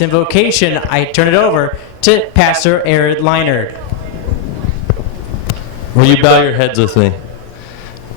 invocation, I turn it over to Pastor Aaron Leinard. Will you bow your heads with me?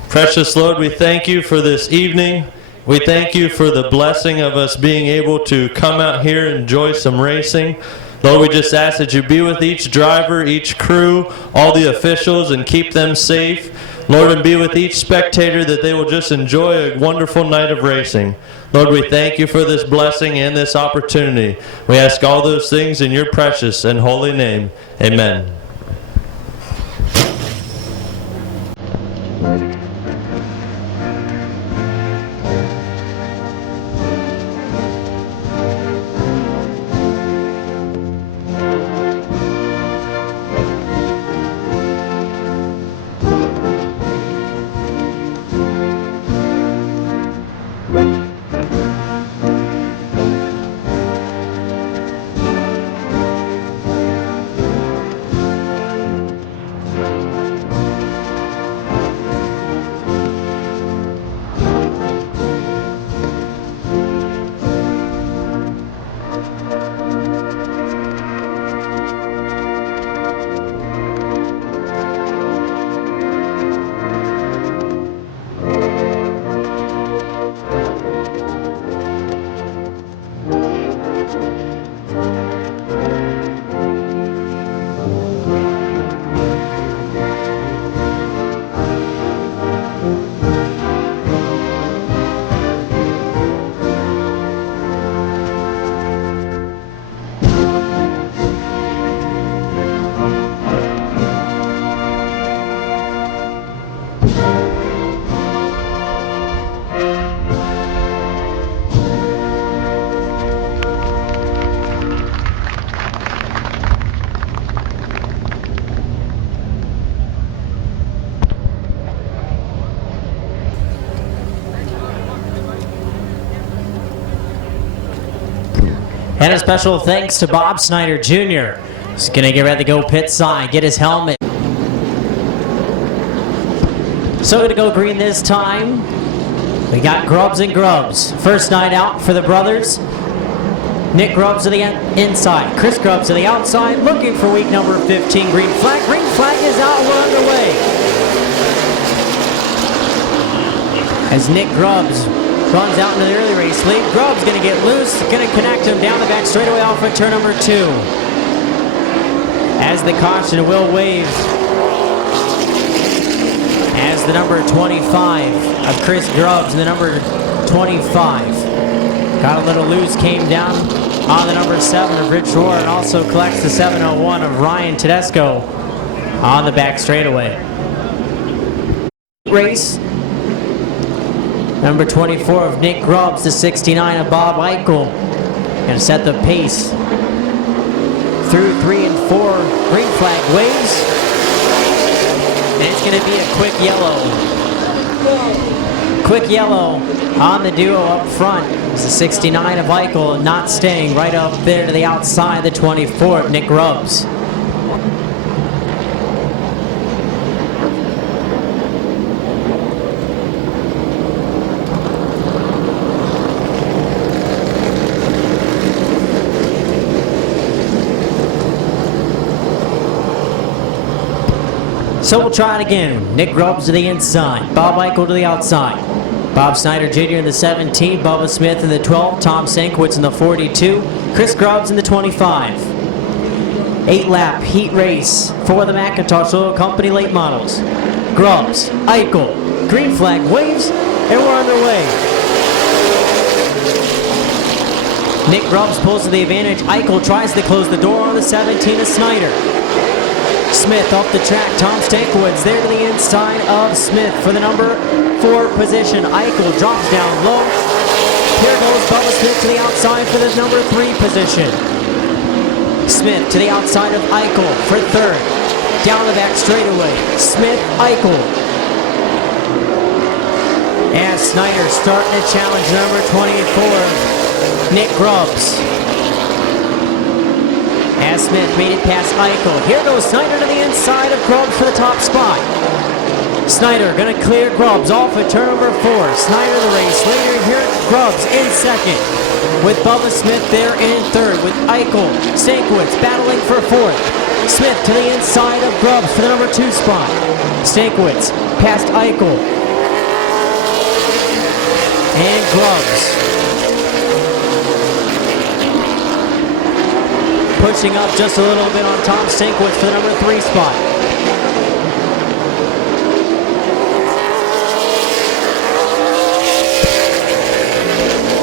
Precious Lord, we thank you for this evening. We thank you for the blessing of us being able to come out here and enjoy some racing. Lord, we just ask that you be with each driver, each crew, all the officials, and keep them safe. Lord, and be with each spectator that they will just enjoy a wonderful night of racing. Lord, we thank you for this blessing and this opportunity. We ask all those things in your precious and holy name. Amen. And a special thanks to Bob Snyder Jr. He's going to get ready to go pit side, get his helmet. So going to go green this time. We got Grubbs and Grubbs. First night out for the brothers. Nick Grubbs to the inside. Chris Grubbs to the outside, looking for week number 15. Green flag. Green flag is out. We're underway. As Nick Grubbs runs out into the early race lead. Grubbs going to get loose, going to connect him down the back straightaway off of turn number 2. As the caution will wave. As the number 25 of Chris Grubbs and the number 25 got a little loose, came down on the number 7 of Rich Rohr and also collects the 701 of Ryan Tedesco on the back straightaway. Race. Number 24 of Nick Grubbs, the 69 of Bob Eichel. Going to set the pace. Through 3 and 4, green flag waves. And it's going to be a quick yellow. Quick yellow on the duo up front. It's the 69 of Eichel not staying right up there to the outside, the 24 of Nick Grubbs. So we'll try it again. Nick Grubbs to the inside. Bob Eichel to the outside. Bob Snyder Jr. in the 17. Bubba Smith in the 12. Tom Sankwitz in the 42. Chris Grubbs in the 25. 8-lap heat race for the McIntosh Oil Company late models. Grubbs, Eichel, green flag waves, and we're underway. Nick Grubbs pulls to the advantage. Eichel tries to close the door on the 17 of Snyder. Smith off the track. Tom Stankiewicz there to the inside of Smith for the number 4 position. Eichel drops down low. Here goes Bubba Smith to the outside for the number 3 position. Smith to the outside of Eichel for 3rd. Down the back straightaway. Smith, Eichel. And Snyder starting to challenge number 24, Nick Grubbs. As Smith made it past Eichel. Here goes Snyder to the inside of Grubbs for the top spot. Snyder going to clear Grubbs off at turn number 4. Snyder the race leader here. Grubbs in second. with Bubba Smith there in third, with Eichel, Stankiewicz battling for fourth. Smith to the inside of Grubbs for the number 2 spot. Stankiewicz past Eichel. And Grubbs pushing up just a little bit on Tom Stankiewicz for the number 3 spot.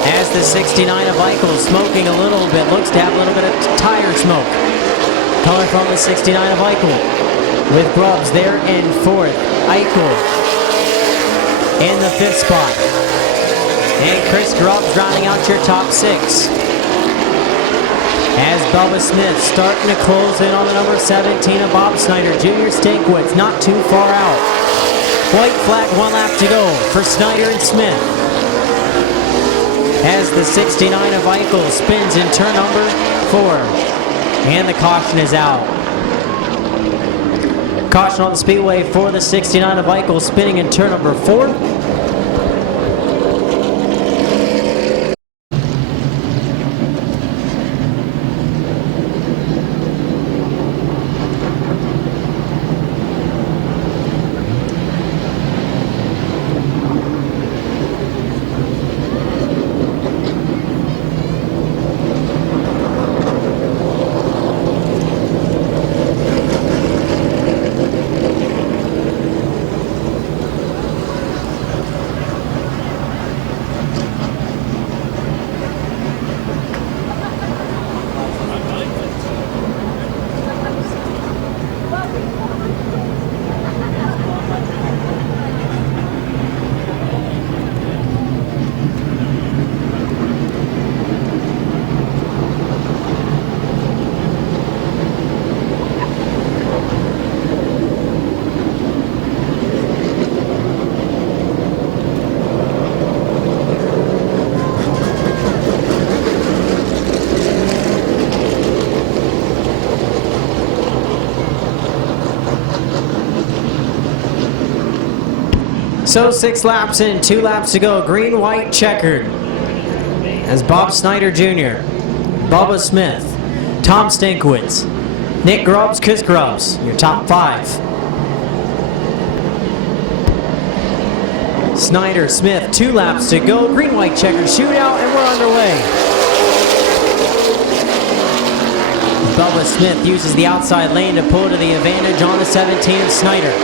As the 69 of Eichel smoking a little bit, looks to have a little bit of tire smoke coming from the 69 of Eichel. With Grubbs there in fourth, Eichel in the 5th spot. And Chris Grubbs rounding out your top 6. As Bubba Smith starting to close in on the number 17 of Bob Snyder. Junior Stankiewicz not too far out. White flag, 1 lap to go for Snyder and Smith. As the 69 of Eichel spins in turn number 4. And the caution is out. Caution on the speedway for the 69 of Eichel spinning in turn number 4. So 6 laps in, 2 laps to go. Green, white, checkered. As Bob Snyder Jr., Bubba Smith, Tom Stankiewicz, Nick Grubbs, Chris Grubbs, your top 5. Snyder, Smith, 2 laps to go. Green, white, checkered shootout, and we're underway. Bubba Smith uses the outside lane to pull to the advantage on the 17 of Snyder.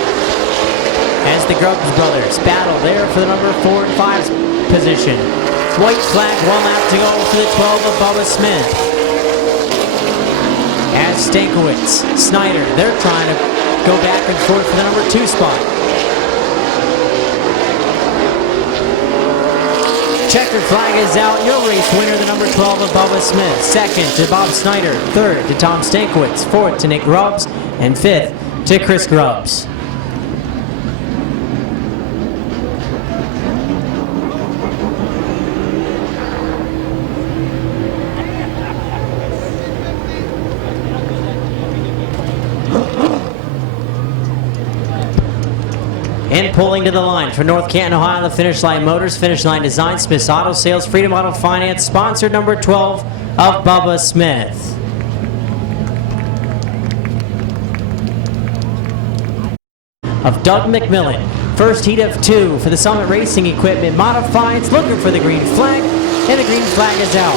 As the Grubbs brothers battle there for the number 4 and 5 position. White flag, 1 lap to go for the 12 of Bubba Smith. As Stankiewicz, Snyder, they're trying to go back and forth for the number 2 spot. Checkered flag is out. Your race winner, the number 12 of Bubba Smith. 2nd to Bob Snyder. 3rd to Tom Stankiewicz. 4th to Nick Grubbs. And 5th to Chris Grubbs. And pulling to the line for North Canton, Ohio, the Finish Line Motors, Finish Line Design, Smith's Auto Sales, Freedom Auto Finance, sponsored number 12 of Bubba Smith. Of Doug McMillan. First heat of 2 for the Summit Racing Equipment Modifieds, looking for the green flag, and the green flag is out.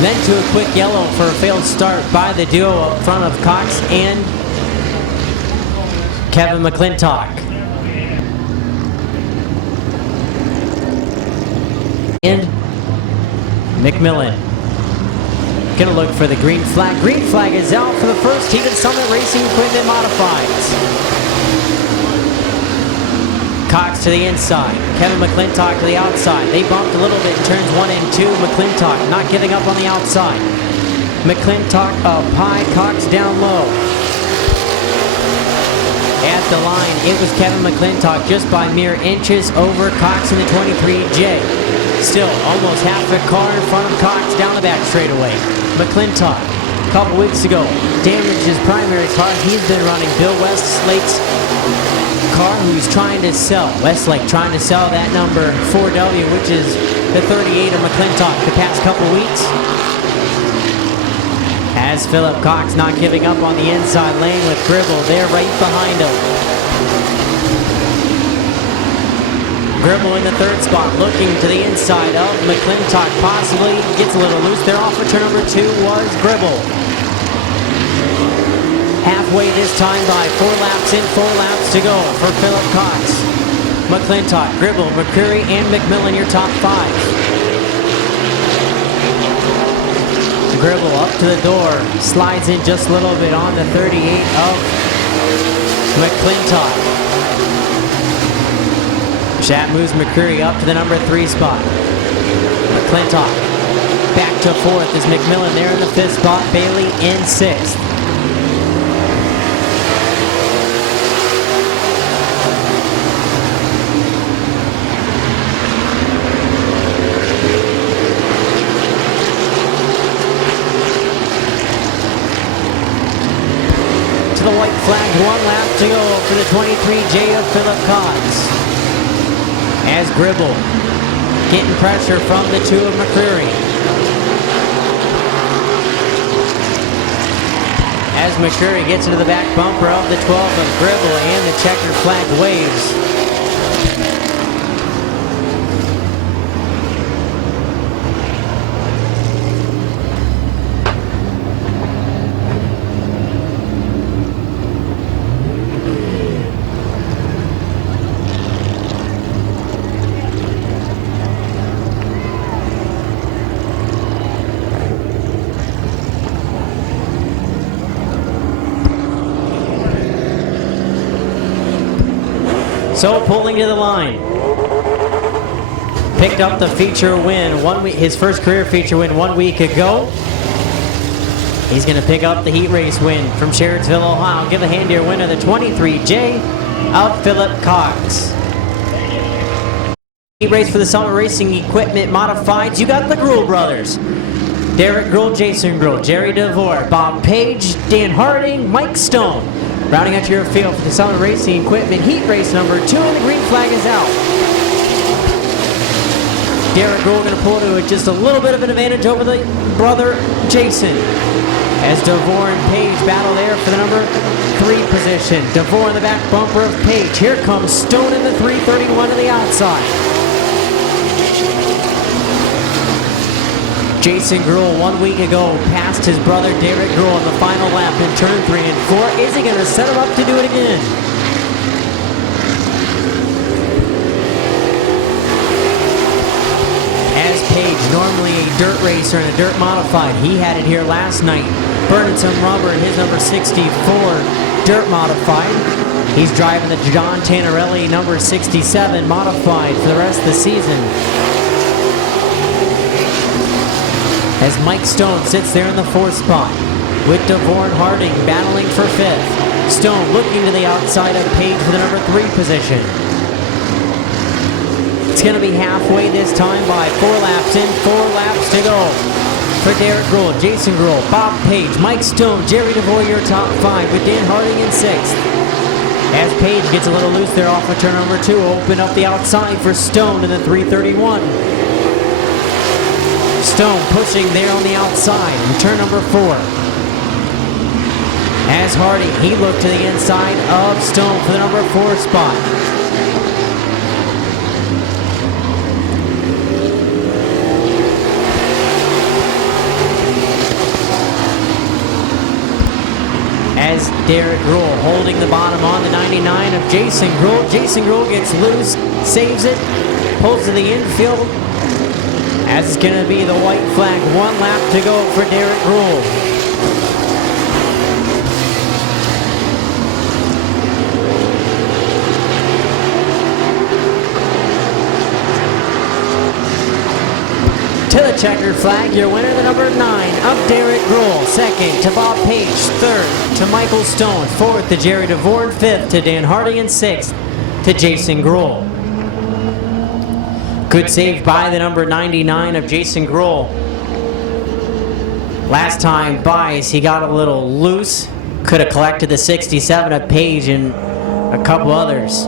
Then to a quick yellow for a failed start by the duo up front of Cox and Kevin McClintock. And McMillan. Gonna look for the green flag. Green flag is out for the first heat of Summit Racing Equipment Modifieds. Cox to the inside. Kevin McClintock to the outside. They bumped a little bit in turns 1 and 2. McClintock not giving up on the outside. McClintock up high. Cox down low. At the line, it was Kevin McClintock just by mere inches over Cox in the 23J. Still, almost half a car in front of Cox down the back straightaway. McClintock, a couple weeks ago, damaged his primary car. He's been running Bill Westlake's car, who he's trying to sell. Westlake trying to sell that number 4W, which is the 38 of McClintock the past couple weeks. As Philip Cox not giving up on the inside lane with Gribble there right behind him. Gribble in the third spot, looking to the inside of McClintock, possibly gets a little loose there. Off for turn number 2 was Gribble. Halfway this time by 4 laps in, 4 laps to go for Philip Cox. McClintock, Gribble, McCreary, and McMillan your top 5. Gribble up to the door, slides in just a little bit on the 38 of McClintock. That moves McCreary up to the number 3 spot. McClintock back to 4th is McMillan there in the 5th spot. Bailey in 6th. To the white flag, 1 lap to go for the 23J of Philip Cox. As Gribble getting pressure from the 2 of McCreary. As McCreary gets into the back bumper of the 12 of Gribble and the checkered flag waves. So pulling to the line. Picked up the feature win his first career feature win 1 week ago. He's going to pick up the heat race win from Sheridsville, Ohio. Give a hand to your winner, the 23J of Philip Cox. Heat race for the Summit Racing Equipment Modifieds. You got the Gruhl brothers. Derek Gruhl, Jason Gruhl, Jerry DeVore, Bob Page, Dan Harding, Mike Stone. Rounding out your field for the Summit Racing Equipment Heat Race number 2, and the green flag is out. Derek Gruhl going to pull to just a little bit of an advantage over the brother Jason. As DeVore and Page battle there for the number 3 position. DeVore in the back bumper of Page. Here comes Stone in the 331 to the outside. Jason Gruhl 1 week ago passed his brother Derek Gruhl in the final lap in turn 3 and 4. Is he going to set him up to do it again? As Page, normally a dirt racer and a dirt modified, he had it here last night, burning some rubber in his number 64 dirt modified. He's driving the John Tannerelli number 67 modified for the rest of the season. As Mike Stone sits there in the 4th spot with DeVore and Harding battling for 5th. Stone looking to the outside of Page for the number 3 position. It's going to be halfway this time by 4 laps in, 4 laps to go. For Derek Gruhl, Jason Gruhl, Bob Page, Mike Stone, Jerry DeVore your top 5 with Dan Harding in 6th. As Page gets a little loose there off of turn number 2, open up the outside for Stone in the 331. Stone pushing there on the outside in turn number 4. As Harding, he looked to the inside of Stone for the number 4 spot. As Derek Gruhl holding the bottom on the 99 of Jason Gruhl. Jason Gruhl gets loose, saves it, pulls to the infield. As it's going to be the white flag, 1 lap to go for Derek Gruhl. To the checkered flag, your winner, the number 9 of Derek Gruhl. 2nd to Bob Page. 3rd to Michael Stone. 4th to Jerry DeVore. 5th to Dan Harding. And 6th to Jason Gruhl. Good save by the number 99 of Jason Gruhl. Last time by, he got a little loose. Could have collected the 67 of Page and a couple others.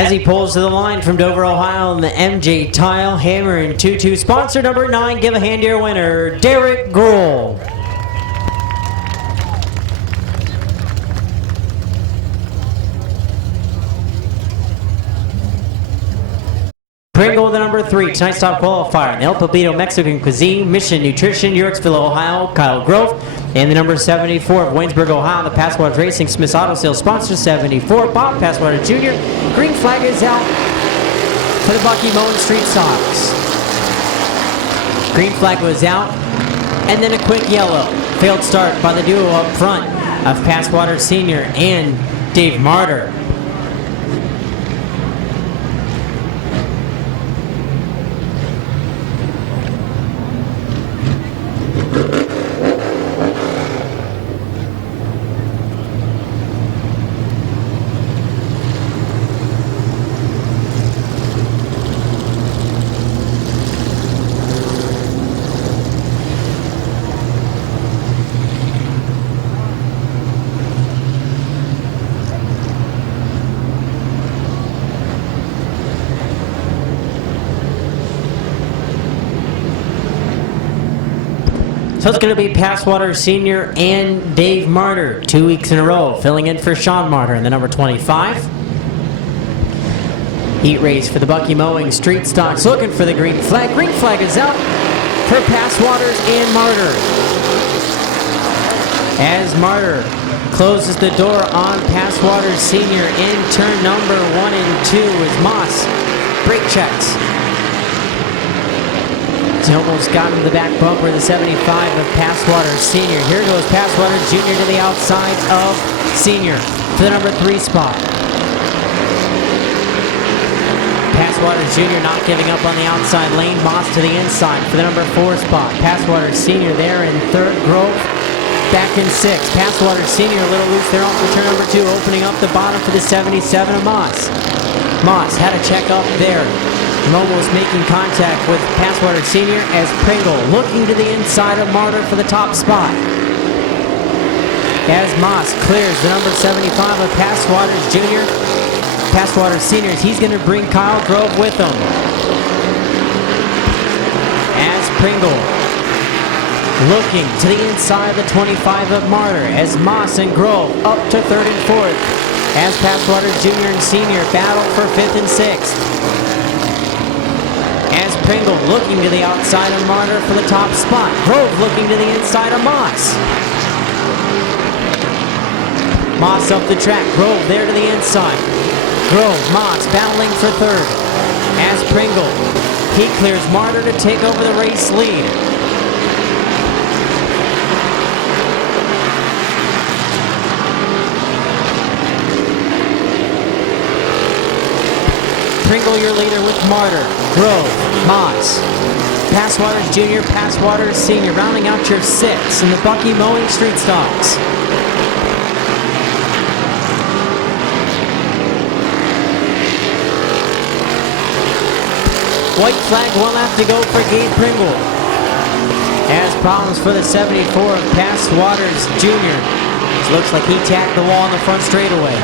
As he pulls to the line from Dover, Ohio, in the MJ Tile Hammer and 2-2. Sponsor number 9, give a hand to your winner, Derek Grohl. Pringle, the number 3, tonight's top qualifier in the El Papito Mexican Cuisine, Mission Nutrition, Yorksville, Ohio, Kyle Grove. And the number 74 of Waynesburg, Ohio, the Passwater Racing, Smith's Auto Sales sponsor, 74, Bob Passwater Jr. Green flag is out for the Bucky Moen Street Stocks. Green flag was out, and then a quick yellow. Failed start by the duo up front of Passwater Sr. and Dave Martyr. So it's going to be Passwater Sr. and Dave Martyr, 2 weeks in a row, filling in for Sean Martyr in the number 25. Heat race for the Bucky Mowing Street Stocks, looking for the green flag. Green flag is out for Passwaters and Martyr. As Martyr closes the door on Passwater Sr. in turn number 1 and 2 as Moss brake checks. He almost got into the back bumper, the 75 of Passwater Sr. Here goes Passwater Jr. to the outside of Sr. for the number 3 spot. Passwater Jr. not giving up on the outside lane. Moss to the inside for the number 4 spot. Passwater Sr. there in 3rd. Grove back in 6th. Passwater Sr. a little loose there off the turn number 2, opening up the bottom for the 77 of Moss. Moss had a check up there. Almost making contact with Passwater Sr. as Pringle looking to the inside of Martyr for the top spot. As Moss clears the number 75 of Passwaters Jr. Passwater Sr. He's going to bring Kyle Grove with him. As Pringle looking to the inside of the 25 of Martyr as Moss and Grove up to 3rd and 4th. As Passwater Jr. and Sr. battle for 5th and 6th. As Pringle looking to the outside of Martyr for the top spot. Grove looking to the inside of Moss. Moss up the track. Grove there to the inside. Grove, Moss battling for 3rd. As Pringle, he clears Martyr to take over the race lead. Pringle your leader with Martyr, Grove, Moss, Passwaters Jr., Passwaters Sr. rounding out your 6 in the Bucky Mowing Street Stocks. White flag, 1 lap to go for Gabe Pringle. Has problems for the 74 of Passwaters Jr. It looks like he tacked the wall on the front straightaway.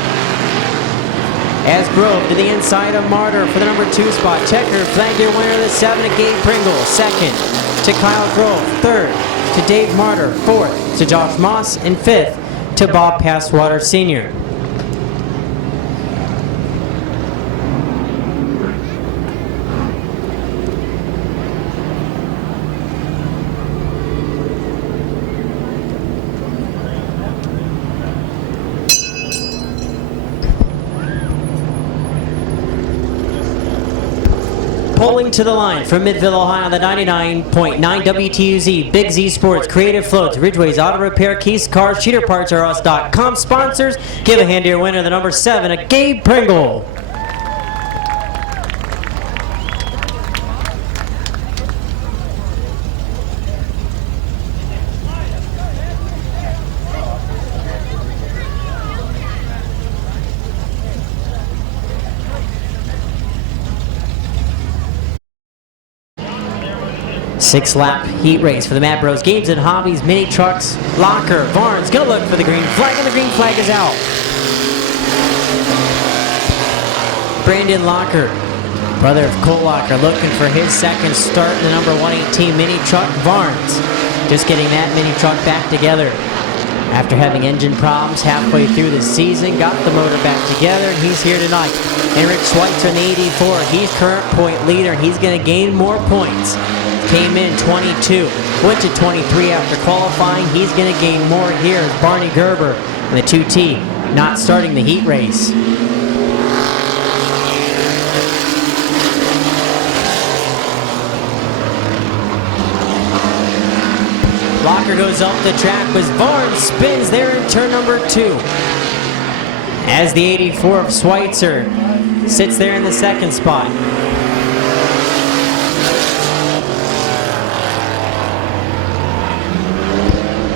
As Grove to the inside of Martyr for the number 2 spot. Checker, flag your winner, the 7 to Gabe Pringle. 2nd to Kyle Grove. 3rd to Dave Martyr. 4th to Josh Moss. And 5th to Bob Passwater Sr. Pulling to the line from Midvale, Ohio, the 99.9 WTUZ, Big Z Sports, Creative Floats, Ridgeway's Auto Repair, Keys Cars, CheaterPartsRUs.com sponsors. Give a hand to your winner, the number 7, Gabe Pringle. Six-lap heat race for the Mad Bros Games and Hobbies Mini Trucks Locker. Varn's gonna look for the green flag, and the green flag is out. Brandon Locker, brother of Colt Locker, looking for his second start in the number 118 mini truck. Varnes just getting that mini truck back together after having engine problems halfway through the season. Got the motor back together, and he's here tonight. And Rich Schweitzer in the 84, he's current point leader. He's going to gain more points. Came in 22, went to 23 after qualifying. He's going to gain more here as Barney Gerber in the 2T, not starting the heat race. Locker goes up the track as Varnes spins there in turn number 2. As the 84 of Schweitzer sits there in the second spot.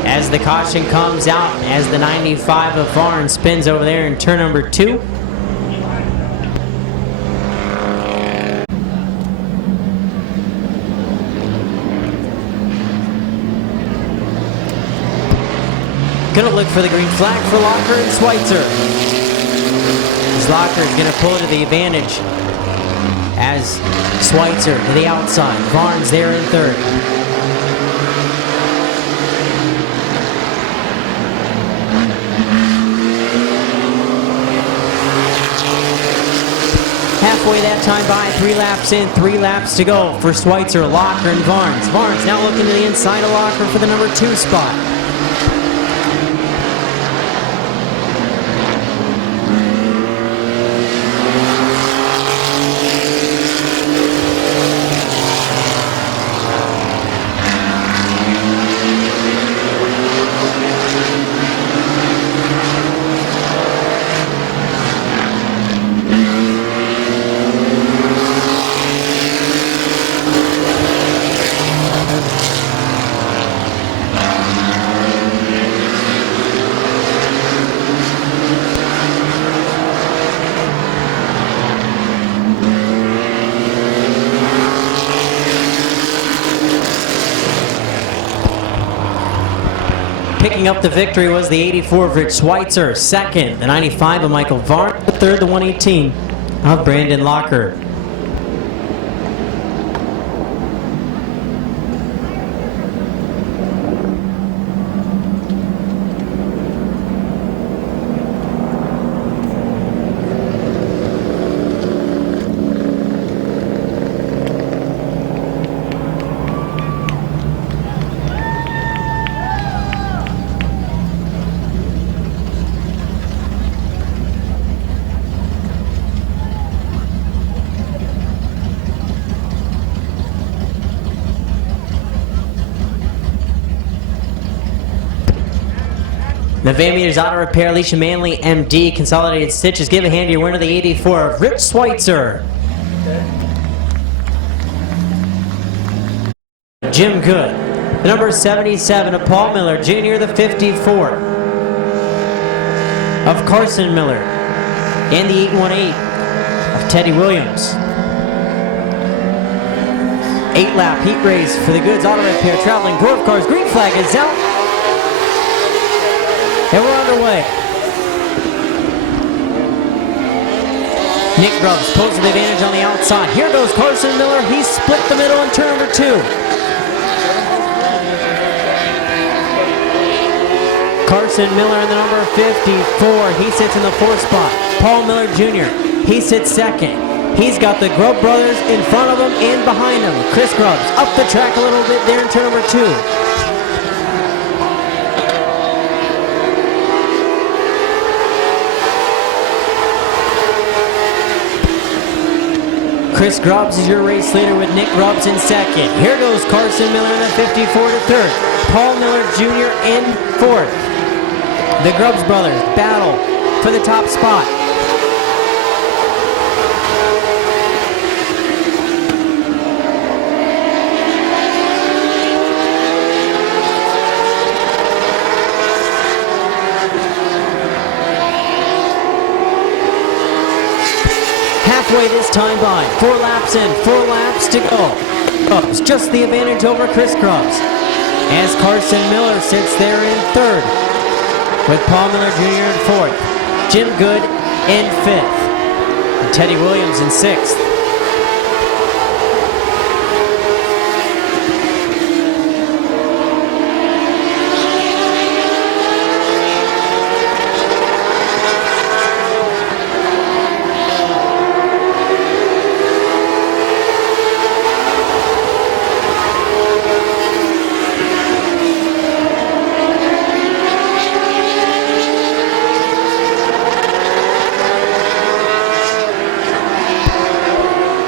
As the caution comes out, as the 95 of Varnes spins over there in turn number 2. Gonna look for the green flag for Locker and Schweitzer. As Locker is gonna pull to the advantage as Schweitzer to the outside. Varnes there in third. Halfway that time by, 3 laps in, 3 laps to go for Schweitzer, Locker, and Varnes. Varnes now looking to the inside of Locker for the number 2 spot. Picking up the victory was the 84 of Rich Schweitzer. Second, the 95 of Michael Varnes. Third, the 118 of Brandon Locker. The Van Meters Auto Repair, Alicia Manley, MD, Consolidated Stitches. Give a hand to your winner, the 84 of Rich Schweitzer. Jim Good. The number 77 of Paul Miller, Jr., the 54 of Carson Miller. And the 818 of Teddy Williams. 8-lap heat race for the Goods Auto Repair Traveling Dwarf Cars. Green flag is out. And we're underway. Nick Grubbs pulls to the advantage on the outside. Here goes Carson Miller. He split the middle in turn number 2. Carson Miller in the number 54. He sits in the 4th spot. Paul Miller Jr. He sits second. He's got the Grubb brothers in front of him and behind him. Chris Grubbs up the track a little bit there in turn number 2. Chris Grubbs is your race leader with Nick Grubbs in second. Here goes Carson Miller in the 54 to third. Paul Miller Jr. in 4th. The Grubbs brothers battle for the top spot. Halfway this time by, 4 laps in, 4 laps to go. Grubbs just the advantage over Chris Grubbs as Carson Miller sits there in 3rd with Paul Miller Jr. in 4th. Jim Good in 5th. and Teddy Williams in 6th.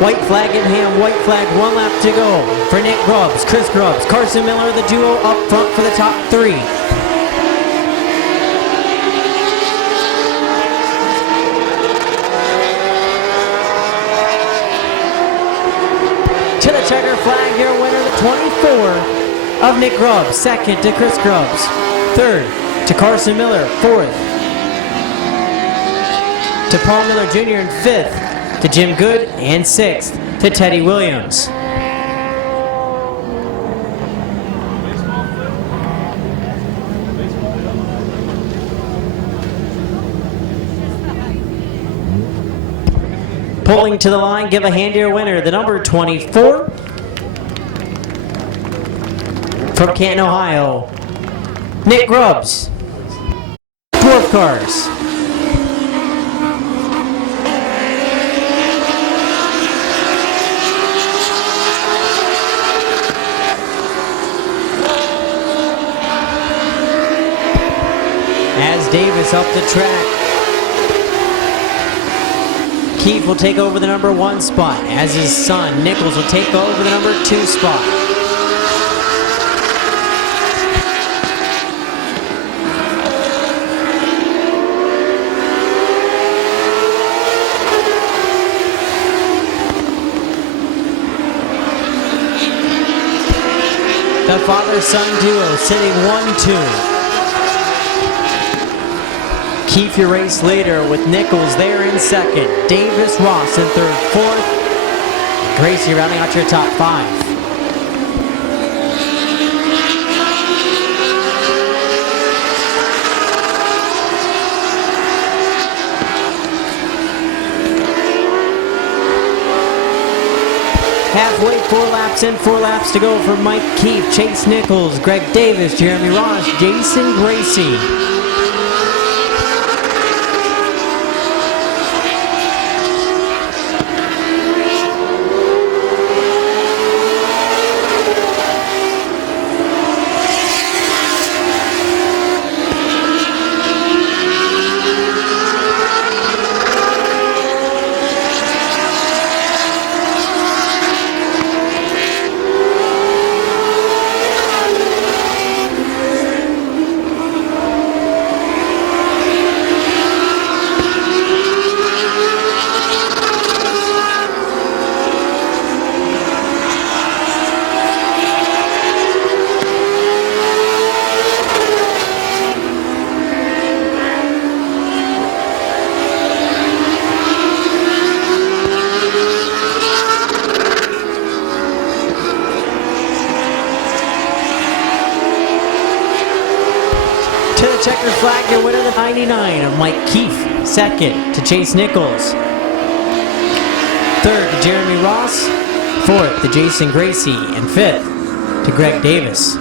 White flag in hand, white flag, 1 lap to go for Nick Grubbs, Chris Grubbs, Carson Miller, the duo up front for the top 3. To the checker flag, your winner, the 24 of Nick Grubbs, 2nd to Chris Grubbs, 3rd to Carson Miller, 4th to Paul Miller Jr., and 5th to Jim Good, and 6th to Teddy Williams. Pulling to the line, give a hand to your winner, the number 24 from Canton, Ohio, Nick Grubbs. Dwarf Cars. As Davis up the track, Keefe will take over the number 1 spot, as his son Nichols will take over the number 2 spot. The father-son duo sitting 1-2. Keefe your race leader with Nichols there in 2nd, Davis Ross in 3rd, 4th, Gracie rounding out your top 5. Halfway, 4 laps in, 4 laps to go for Mike Keefe, Chase Nichols, Greg Davis, Jeremy Ross, Jason Gracie. Checker flag, your winner, the 99 of Mike Keefe. 2nd to Chase Nichols. 3rd to Jeremy Ross. 4th to Jason Gracie. And 5th to Greg Davis.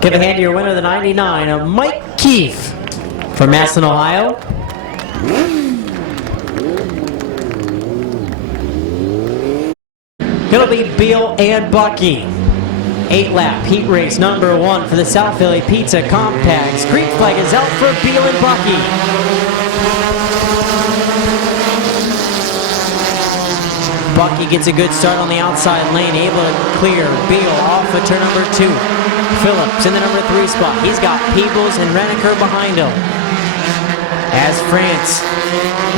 Give a hand to your winner, the 99 of Mike Keefe from Massillon, Ohio. It'll be Beal and Bucky. 8-lap heat race number 1 for the South Philly Pizza Compacts. Green flag is out for Beal and Bucky. Bucky gets a good start on the outside lane, able to clear Beal off of turn number 2. Phillips in the number 3 spot. He's got Peebles and Reneker behind him. as France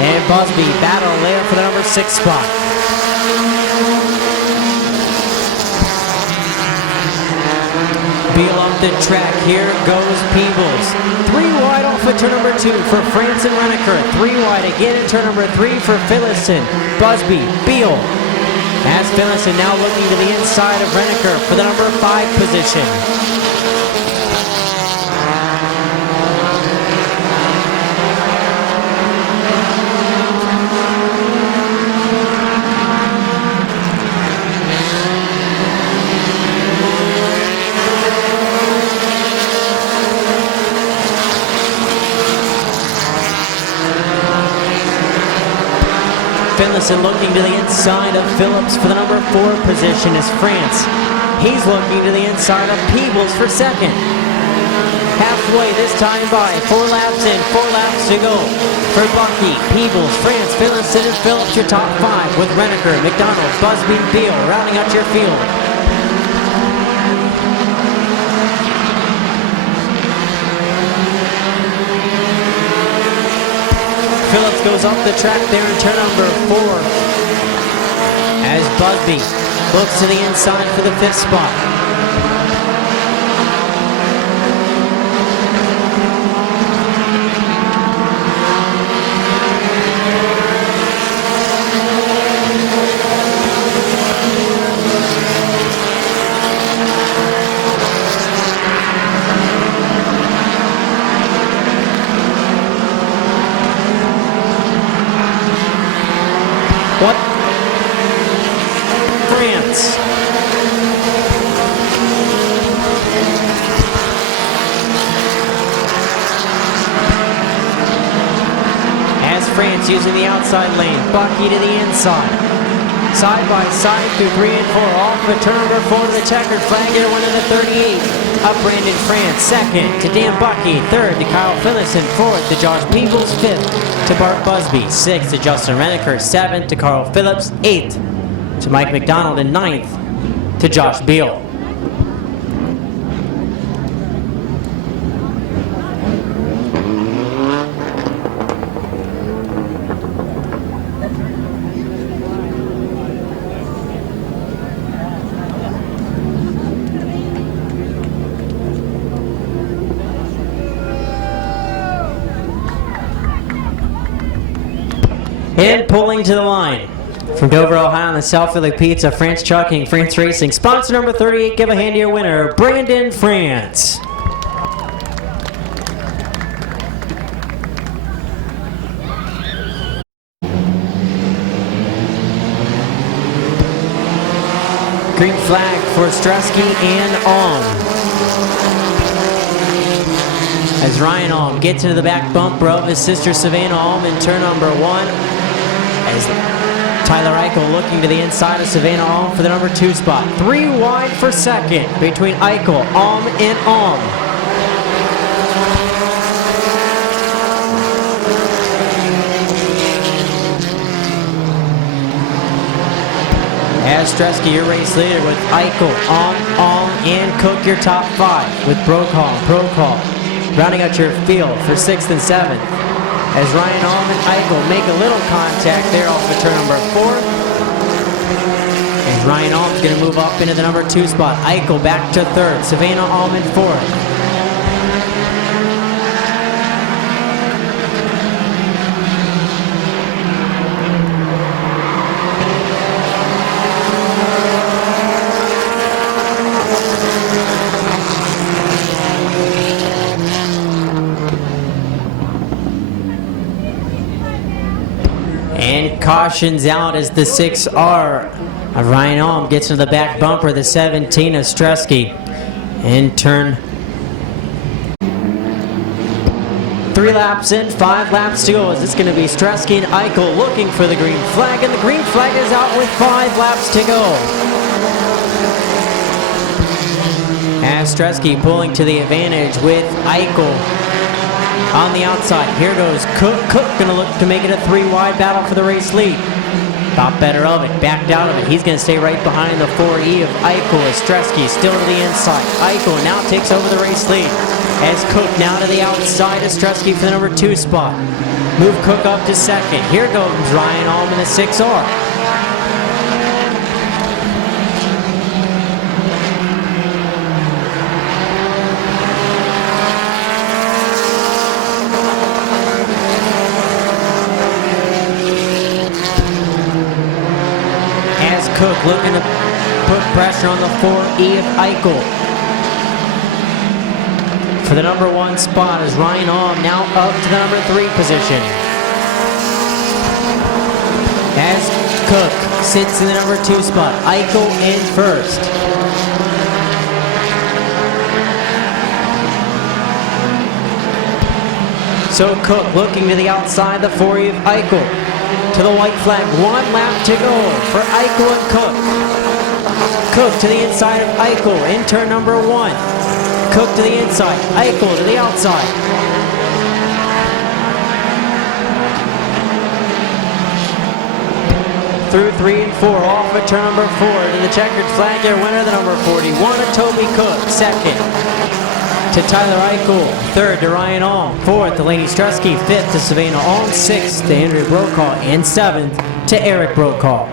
and Busby battle layout for the number 6 spot. Beal up the track, here goes Peebles. 3 wide off of turn number 2 for France and Renneker. 3 wide again in turn number 3 for Phillison, Busby, Beal. As Phillison now looking to the inside of Renneker for the number 5 position. Finlayson looking to the inside of Phillips for the number 4 position is France. He's looking to the inside of Peebles for second. Halfway this time by, 4 laps in, 4 laps to go. For Bucky, Peebles, France, Finlayson, and Phillips, your top 5 with Renneker, McDonald, Busby, and Beal rounding out your field. Phillips goes off the track there in turn number 4 as Busby looks to the inside for the 5th spot. What? France. As France using the outside lane, Bucky to the inside. Side by side through 3 and 4, off of turn number 4 to the checkered flag, here winning the 38. Up Brandon France, second to Dan Bucky, third to Kyle Phillison, fourth to Josh Peebles, fifth to Bart Busby, sixth to Justin Renneker, seventh to Carl Phillips, eighth to Mike McDonald, and ninth to Josh Beal. And pulling to the line from Dover, Ohio, on the South Philly Pizza, France Trucking, France Racing. Sponsor number 38, give a hand to your winner, Brandon France. Green flag for Stresky and Alm. As Ryan Alm gets into the back bumper of his sister Savannah Alm in turn number 1. As Tyler Eichel looking to the inside of Savannah Alm for the number 2 spot. 3 wide for second between Eichel, Alm, and Alm. As Stresky, your race leader with Eichel, Alm, and Cook, your top 5 with Procol. Rounding out your field for 6th and 7th. As Ryan Alm and Eichel make a little contact there off of turn number 4. As Ryan Alm's going to move up into the number 2 spot. Eichel back to 3rd. Savannah Alm in 4th. And cautions out as the 6R of Ryan Alm gets into the back bumper, the 17 of Stresky. In turn 3 laps in, 5 laps to go. Is this going to be Stresky and Eichel looking for the green flag? And the green flag is out with 5 laps to go. As Stresky pulling to the advantage with Eichel on the outside. Here goes Cook. Cook going to look to make it a 3-wide battle for the race lead. Thought better of it, backed out of it. He's going to stay right behind the 4E of Eichel as Stresky still to the inside. Eichel now takes over the race lead. As Cook now to the outside of Stresky for the number 2 spot. Move Cook up to second. Here goes Ryan Alm in the 6R. As Cook looking to put pressure on the 4E of Eichel. For the number 1 spot is Ryan Alm, now up to the number 3 position. As Cook sits in the number 2 spot, Eichel in first. So Cook looking to the outside, the 4E of Eichel. To the white flag, 1 lap to go for Eichel and Cook. Cook to the inside of Eichel in turn number 1. Cook to the inside, Eichel to the outside. Through 3 and 4, off at turn number 4 to the checkered flag here, winner the number 41 of Toby Cook, second to Tyler Eichel, third to Ryan Alm, fourth to Laney Stresky, fifth to Savannah Alm, sixth to Andrew Brokaw, and seventh to Eric Brokaw.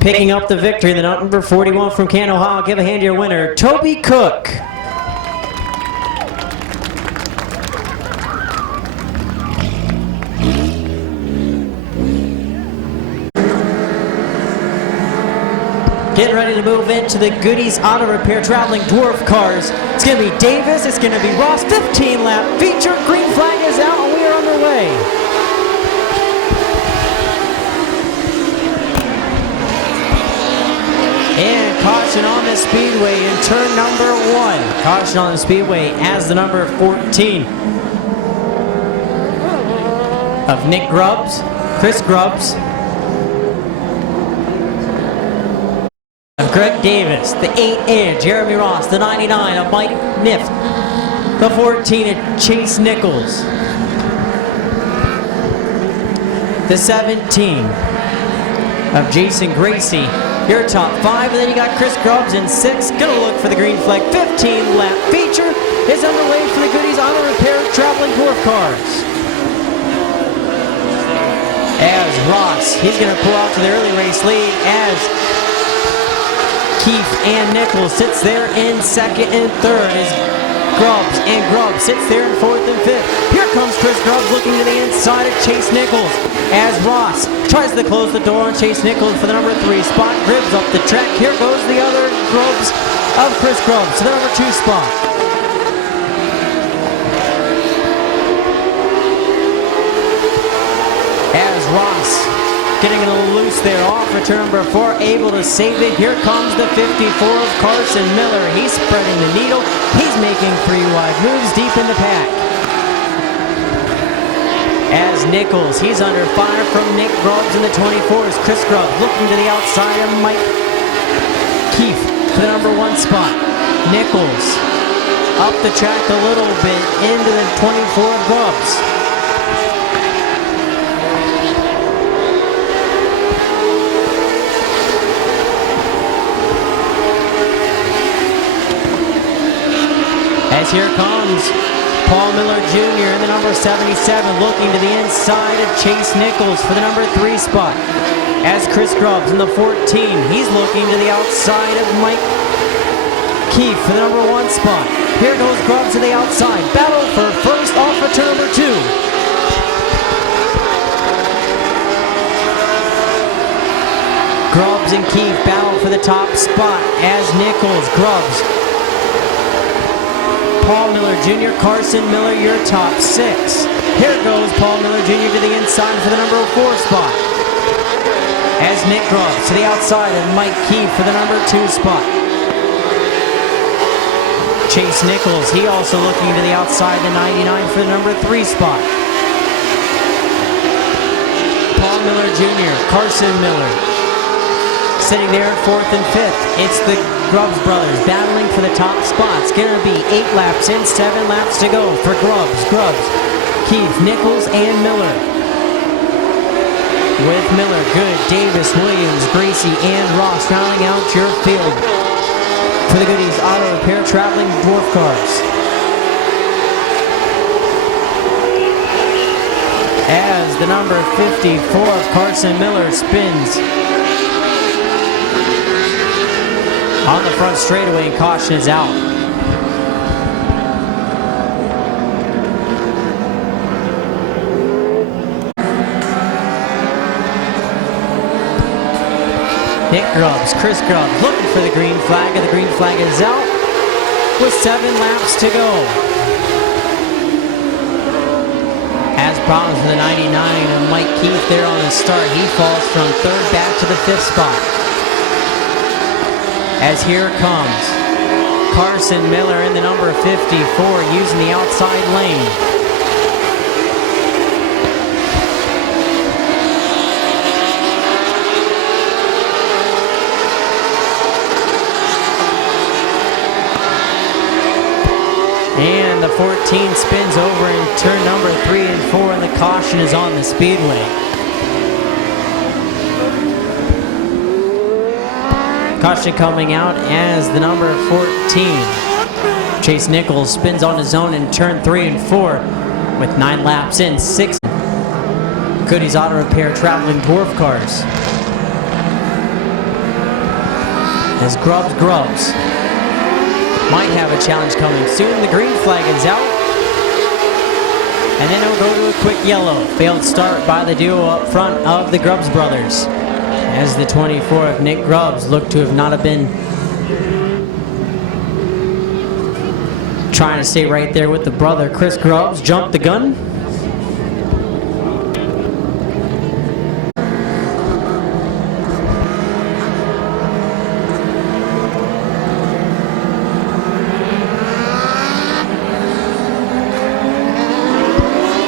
Picking up the victory, the number 41 from Canton, Ohio. Give a hand to your winner, Toby Cook. Getting ready to move into the Goodies Auto Repair Traveling Dwarf Cars. It's going to be Davis, it's going to be Ross, 15 lap feature. Green flag is out and we are underway. And caution on the speedway in turn number 1. Caution on the speedway as the number 14 of Nick Grubbs, Chris Grubbs, of Greg Davis, the 8 of Jeremy Ross, the 99 of Mike Nift, the 14 of Chase Nichols, the 17 of Jason Gracie. Your top 5, and then you got Chris Grubbs in 6. Gonna look for the green flag. 15 lap feature is underway for the Goodies Auto Repair Traveling Dwarf Cars. As Ross, he's gonna pull out to the early race lead as Keefe and Nichols sits there in 2nd and 3rd as Grubbs and Grubbs sits there in 4th and 5th. Here comes Chris Grubbs looking to the inside of Chase Nichols as Ross tries to close the door on Chase Nichols for the number 3 spot. Gribbs up the track. Here goes the other Grubbs of Chris Grubbs to the number 2 spot. As Ross getting a little loose there off for turn number 4, able to save it. Here comes the 54 of Carson Miller. He's spreading the needle. He's making 3 wide moves deep in the pack. As Nichols, he's under fire from Nick Grubbs in the 24s. Chris Grubbs looking to the outside of Mike Keefe for the number 1 spot. Nichols up the track a little bit into the 24 of Grubbs. As here comes Paul Miller Jr. in the number 77, looking to the inside of Chase Nichols for the number 3 spot. As Chris Grubbs in the 14, he's looking to the outside of Mike Keefe for the number 1 spot. Here goes Grubbs to the outside. Battle for first off for turn number 2. Grubbs and Keefe battle for the top spot as Nichols, Grubbs, Paul Miller Jr., Carson Miller, your top 6. Here goes Paul Miller Jr. to the inside for the number 4 spot. as Nick Grubbs to the outside of Mike Keefe for the number 2 spot. Chase Nichols, he also looking to the outside the 99 for the number 3 spot. Paul Miller Jr., Carson Miller, sitting there in 4th and 5th. It's the Grubbs brothers battling for the top spots. Gonna be 8 laps in, 7 laps to go for Grubbs, Keefe, Nichols, and Miller. With Miller, Good, Davis, Williams, Gracie, and Ross rounding out your field for the Goodies Auto Repair Traveling Dwarf Cars. As the number 54 of Carson Miller spins on the front straightaway and caution is out. Nick Grubbs, Chris Grubbs looking for the green flag, and the green flag is out with 7 laps to go. Has problems with the 99 and Mike Keefe there on the start. He falls from 3rd back to the 5th spot. As here comes Carson Miller in the number 54 using the outside lane. And the 14 spins over in turn number 3 and 4, and the caution is on the speedway. Caution coming out as the number 14. Chase Nichols spins on his own in turn 3 and 4 with 9 laps in, 6. Goodies Auto Repair Traveling Dwarf Cars. As Grubbs might have a challenge coming soon. The green flag is out. And then it'll go to a quick yellow. Failed start by the duo up front of the Grubbs brothers. As the 24 of Nick Grubbs looked to have not have been trying to stay right there with the brother. Chris Grubbs jumped the gun.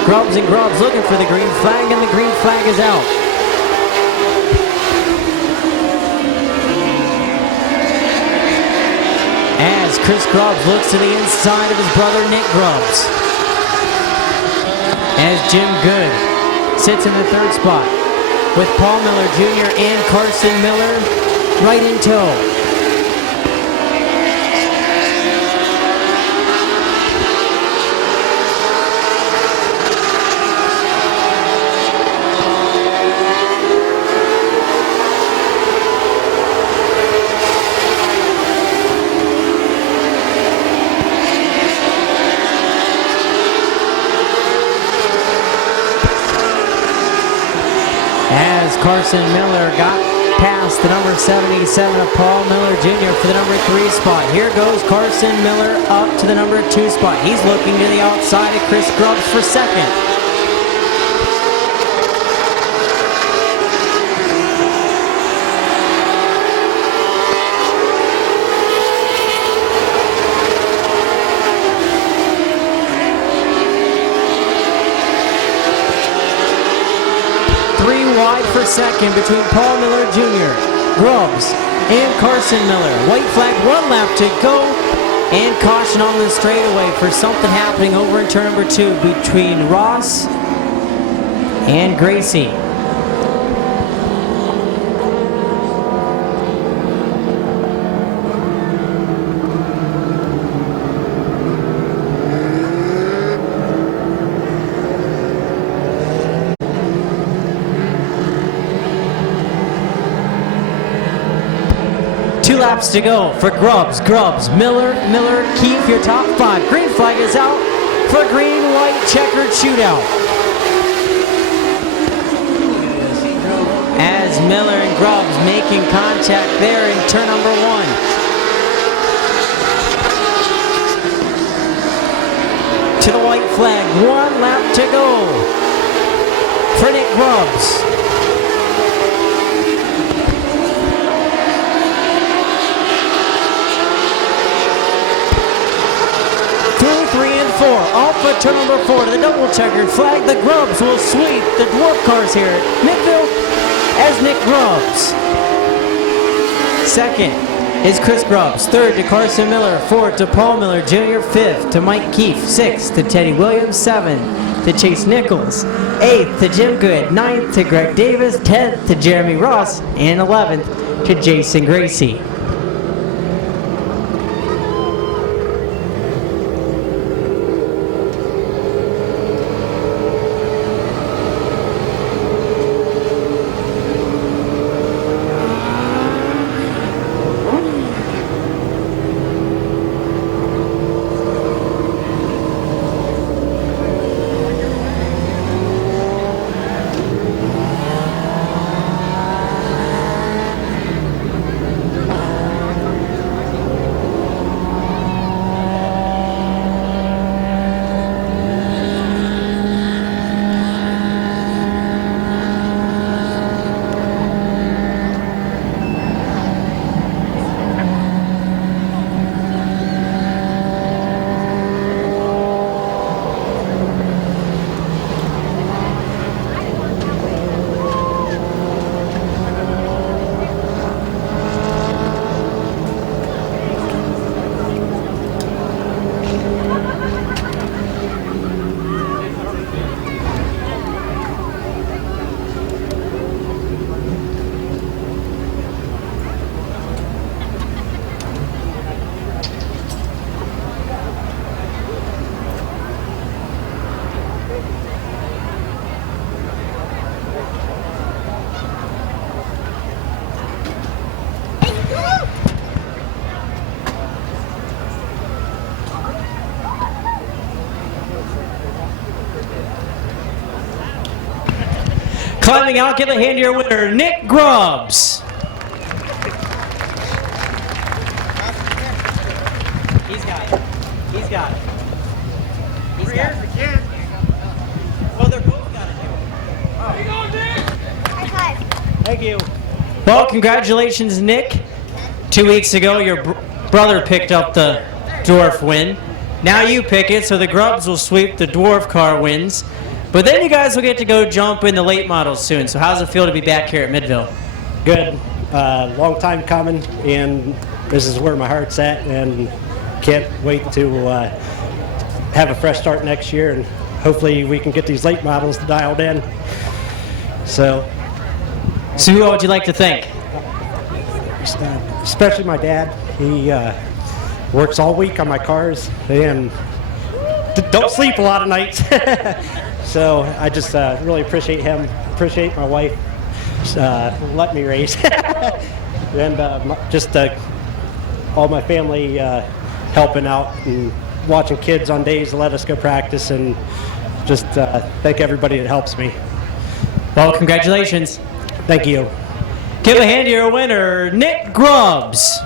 Grubbs and Grubbs looking for the green flag, and the green flag is out. As Chris Grubbs looks to the inside of his brother Nick Grubbs. As Jim Good sits in the 3rd spot with Paul Miller Jr. and Carson Miller right in tow. Carson Miller got past the number 77 of Paul Miller Jr. for the number 3 spot. Here goes Carson Miller up to the number 2 spot. He's looking to the outside of Chris Grubbs for 2nd. Wide for 2nd between Paul Miller Jr., Grubbs, and Carson Miller. White flag, 1 lap to go, and caution on the straightaway for something happening over in turn number 2 between Ross and Gracie. Laps to go for Grubbs, Miller, Keefe, your top 5. Green flag is out for green-white checkered shootout. As Miller and Grubbs making contact there in turn number 1. To the white flag, 1 lap to go for Nick Grubbs. 4. Off of turn number 4 to the double checkered flag. The Grubs will sweep the dwarf cars here at Midvale as Nick Grubbs. Second is Chris Grubbs. Third to Carson Miller. Fourth to Paul Miller Jr. Fifth to Mike Keefe. Sixth to Teddy Williams. Seventh to Chase Nichols. Eighth to Jim Good. Ninth to Greg Davis. 10th to Jeremy Ross. And 11th to Jason Gracie. Climbing out, give a hand to your winner, Nick Grubbs. He's got it. He's got it. He's got it. Well, they're both got it. Here you go, Nick! High five. Thank you. Well, congratulations, Nick. 2 weeks ago, your brother picked up the dwarf win. Now you pick it, so the Grubbs will sweep the dwarf car wins. But then you guys will get to go jump in the late models soon. So how does it feel to be back here at Midvale? Good. Long time coming, and this is where my heart's at, and can't wait to have a fresh start next year, and hopefully we can get these late models dialed in. So who would you like to thank? Especially my dad. He works all week on my cars and don't sleep a lot of nights. So I just really appreciate him, appreciate my wife, let me race, and all my family helping out and watching kids on days to let us go practice, and just thank everybody that helps me. Well, congratulations. Thank you. Give a hand to your winner, Nick Grubbs.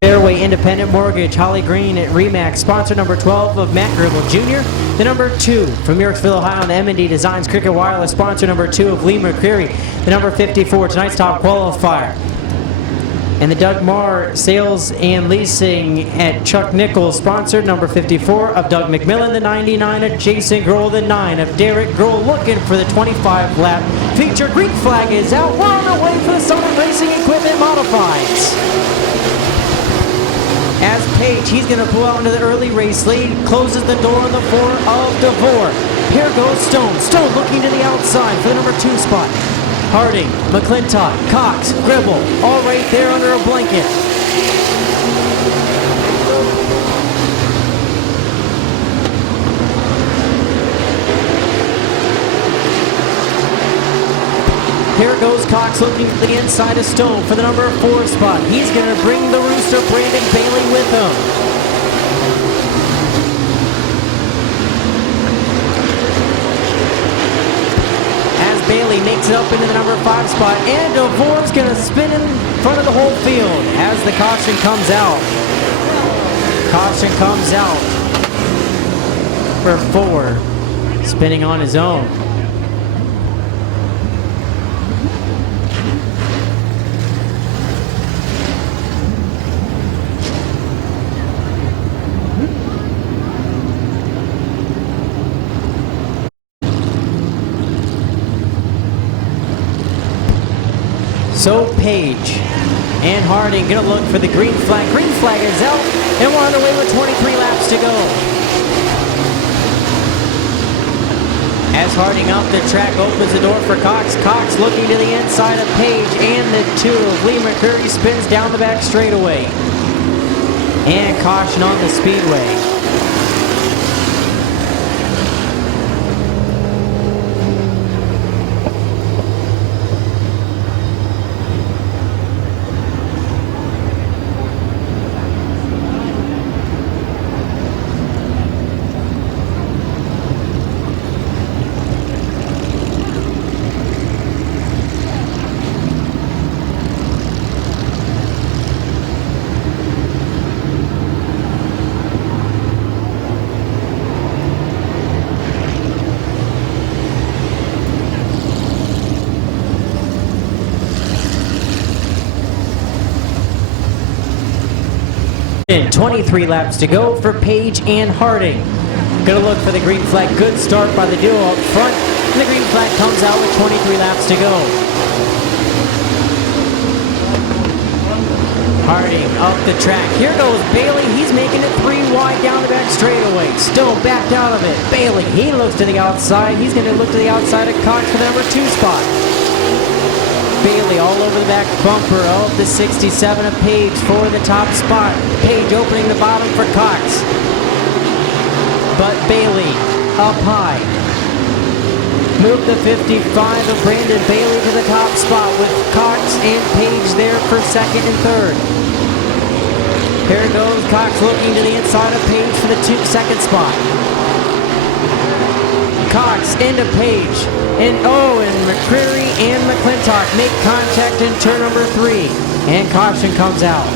Fairway Independent Mortgage, Holly Green at Remax, sponsor number 12 of Matt Gribble Jr. The number 2 from Yorksville, Ohio, and M&D Designs Cricket Wireless, sponsor number 2 of Lee McCreary. The number 54, tonight's top qualifier. And the Doug Marr Sales and Leasing at Chuck Nichols, sponsored number 54 of Doug McMillan, the 99 of Jason Grohl, the 9 of Derek Grohl, looking for the 25 lap feature. Green flag is out. We're on our way for the Summit Racing Equipment Modifieds. As Page, he's going to pull out into the early race lead, closes the door on the 4 of DeVore. Here goes Stone. Stone looking to the outside for the number 2 spot. Harding, McClintock, Cox, Gribble, all right there under a blanket. Here goes Cox looking to the inside of Stone for the number 4 spot. He's going to bring the Rooster Brandon Bailey with him. As Bailey makes it up into the number 5 spot, and DeVore's going to spin in front of the whole field as the caution comes out. Caution comes out for 4, spinning on his own. So Page and Harding gonna look for the green flag. Green flag is out, and we're on the way with 23 laps to go. As Harding off the track opens the door for Cox. Cox looking to the inside of Page, and the 2 of Lee McCreary spins down the back straightaway. And caution on the speedway. And 23 laps to go for Page and Harding. Gonna look for the green flag. Good start by the duo up front. And the green flag comes out with 23 laps to go. Harding up the track. Here goes Bailey. He's making it 3 wide down the back straightaway. Still backed out of it. Bailey, he looks to the outside. He's gonna look to the outside of Cox for the number 2 spot. Bailey all over the back bumper of the 67 of Page for the top spot. Page opening the bottom for Cox. But Bailey up high. Move the 55 of Brandon Bailey to the top spot with Cox and Page there for 2nd and 3rd. Here goes Cox looking to the inside of Page for the 2nd spot. Cox into Page. And McCreary and McClintock make contact in turn number 3. And caution comes out.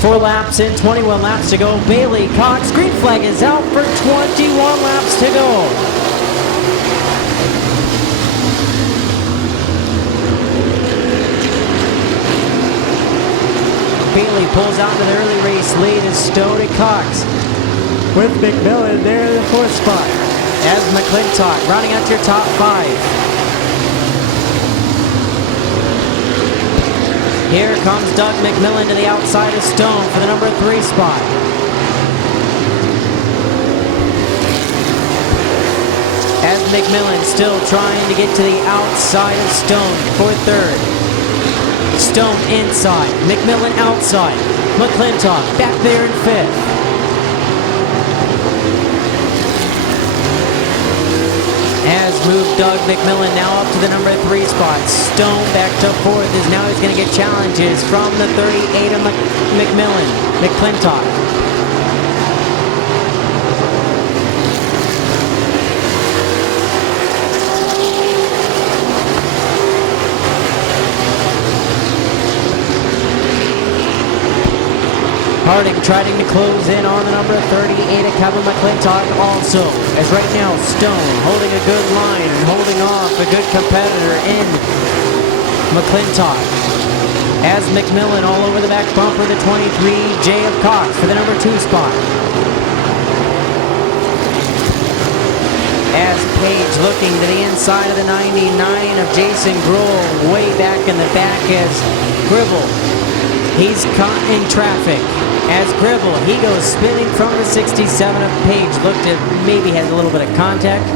Four laps and 21 laps to go. Bailey, Cox, green flag is out for 21 laps to go. Bailey pulls out to the early race lead as Stone and Cox. With McMillan there in the 4th spot. As McClintock rounding out your top 5. Here comes Doug McMillan to the outside of Stone for the number 3 spot. As McMillan still trying to get to the outside of Stone for 3rd. Stone inside, McMillan outside. McClintock back there in 5th. Has moved Doug McMillan now up to the number 3 spot. Stone back to 4th as now he's going to get challenges from the 38 of McClintock. Harding trying to close in on the number 38 of Kevin McClintock also. As right now, Stone holding a good line and holding off a good competitor in McClintock. As McMillan all over the back bumper, the 23 J of Cox for the number 2 spot. As Page looking to the inside of the 99 of Jason Grohl, way back in the back as Gribble. He's caught in traffic. As Gribble, he goes spinning from the 67 of Page. Looked at maybe has a little bit of contact.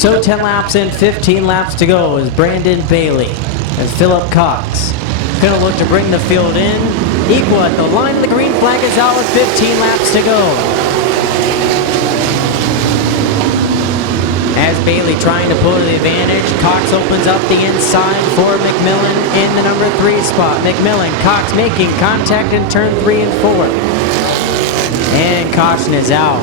So 10 laps in, 15 laps to go is Brandon Bailey as Philip Cox going to look to bring the field in. Equal at the line of the green flag is out with 15 laps to go. As Bailey trying to pull the advantage, Cox opens up the inside for McMillan in the number 3 spot. McMillan, Cox making contact in turn 3 and 4. And caution is out.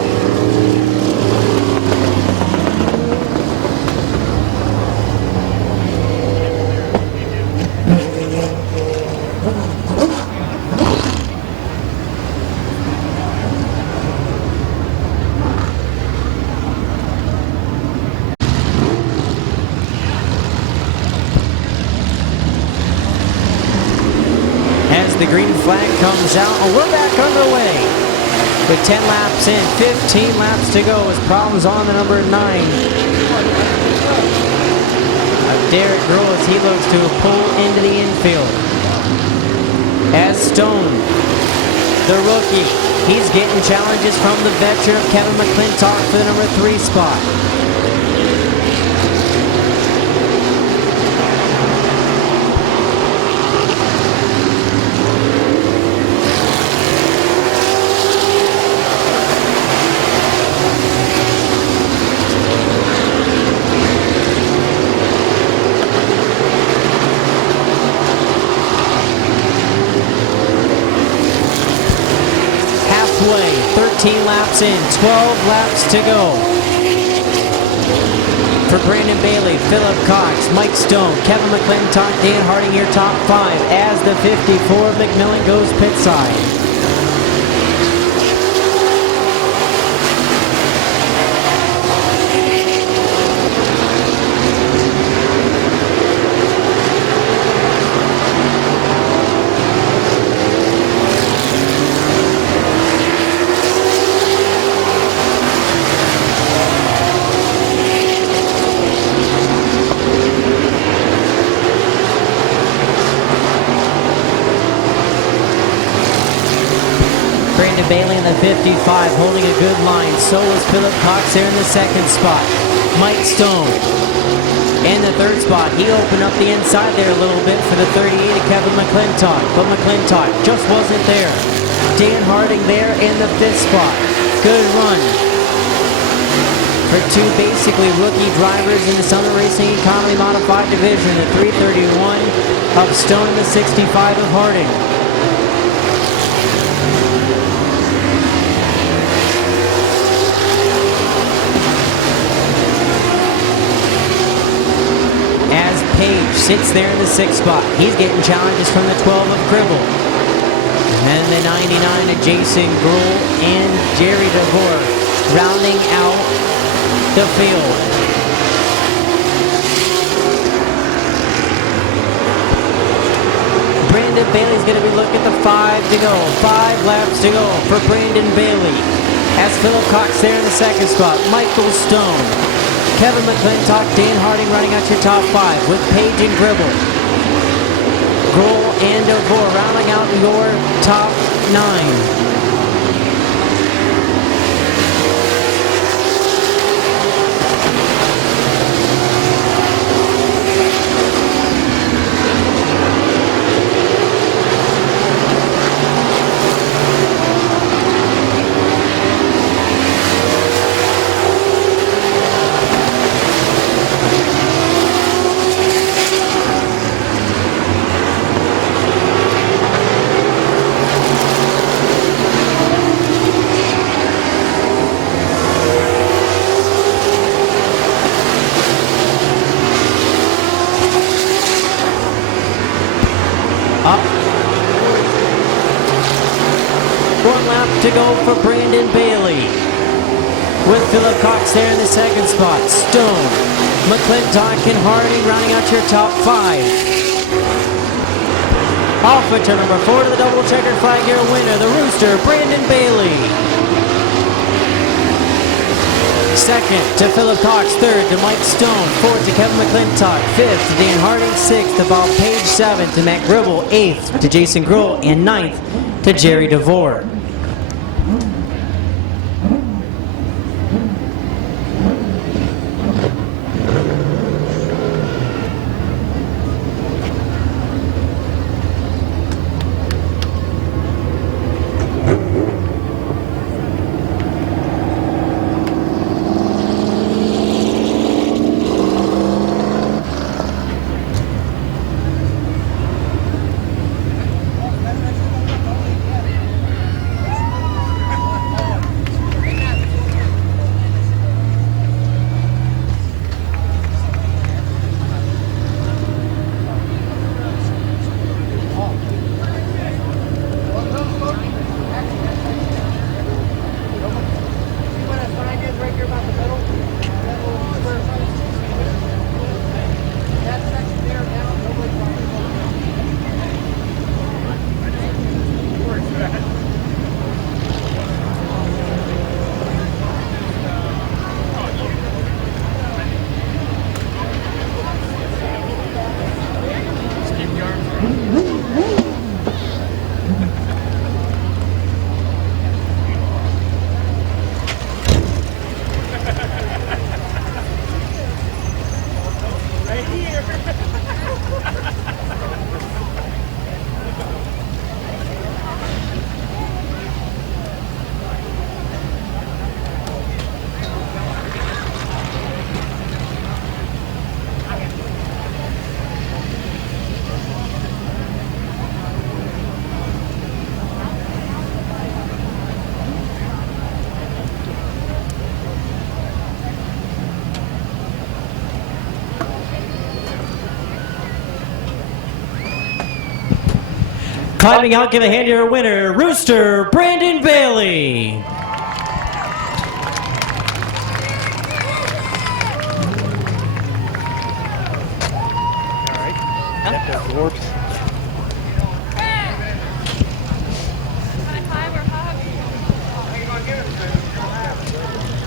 The green flag comes out, and we're back underway. With 10 laps in, 15 laps to go as problems on the number 9. Derek Grohl as he looks to pull into the infield. As Stone, the rookie, he's getting challenges from the veteran of Kevin McClintock for the number 3 spot. Halfway, 13 laps in, 12 laps to go. For Brandon Bailey, Philip Cox, Mike Stone, Kevin McClintock, Dan Harding, your top 5 as the 54 McMillan goes pit side. Brandon Bailey in the 55 holding a good line. So is Philip Cox there in the 2nd spot. Mike Stone in the 3rd spot. He opened up the inside there a little bit for the 38 of Kevin McClintock, but McClintock just wasn't there. Dan Harding there in the 5th spot. Good run for 2 basically rookie drivers in the Summit Racing Economy Modified Division. The 331 of Stone and the 65 of Harding. Page sits there in the 6th spot. He's getting challenges from the 12 of Gribble. And the 99 of Jason Grohl and Jerry DeVore rounding out the field. Brandon Bailey's going to be looking at the 5 to go. 5 laps to go for Brandon Bailey. As Philip Cox there in the 2nd spot. Michael Stone. Kevin McClintock, Dan Harding running out your top 5 with Page and Gribble. Grohl and DeVore rounding out your top 9. lap to go for Brandon Bailey. With Philip Cox there in the second spot. Stone, McClintock, and Harding rounding out your top 5. Off at turn number 4 to the double checkered flag here winner, the Rooster, Brandon Bailey. Second to Philip Cox, third to Mike Stone, fourth to Kevin McClintock, fifth to Dan Harding, sixth to Bob Page, seventh to Matt Gribble, eighth to Jason Gruhl, and ninth to Jerry DeVore. Climbing out, give a hand to your winner, Rooster, Brandon Bailey.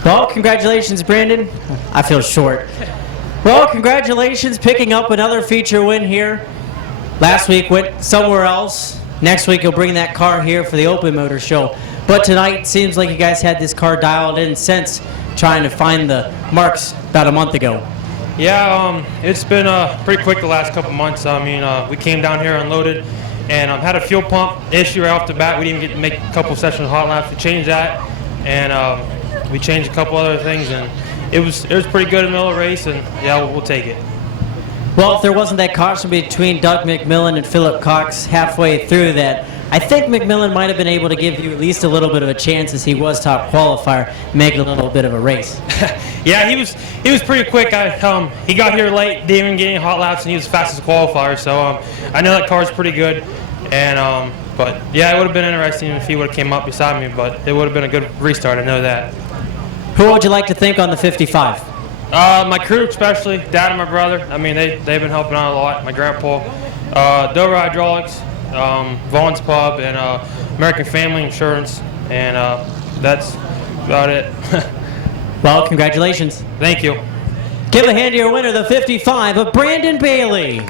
Well, congratulations, Brandon. I feel short. Well, congratulations picking up another feature win here. Last week went somewhere else. Next week you'll bring that car here for the Open Motor Show. But tonight seems like you guys had this car dialed in since trying to find the marks about a month ago. Yeah, it's been pretty quick the last couple months. I mean, we came down here unloaded and had a fuel pump issue right off the bat. We didn't even get to make a couple sessions of hot laps to change that, and we changed a couple other things, and it was pretty good in the middle of the race, and yeah, we'll take it. Well, if there wasn't that caution between Doug McMillan and Philip Cox halfway through that, I think McMillan might have been able to give you at least a little bit of a chance, as he was top qualifier, make it a little bit of a race. Yeah, he was pretty quick. He got here late, didn't even get any hot laps, and he was the fastest qualifier. So I know that car's pretty good, and but yeah, it would have been interesting if he would have came up beside me. But it would have been a good restart. I know that. Who would you like to thank on the 55? My crew, especially Dad and my brother. I mean, they've been helping out a lot. My grandpa, Dover Hydraulics, Vaughn's Pub, and American Family Insurance, and that's about it. Well, congratulations. Thank you. Give a hand to your winner, the 55 of Brandon Bailey.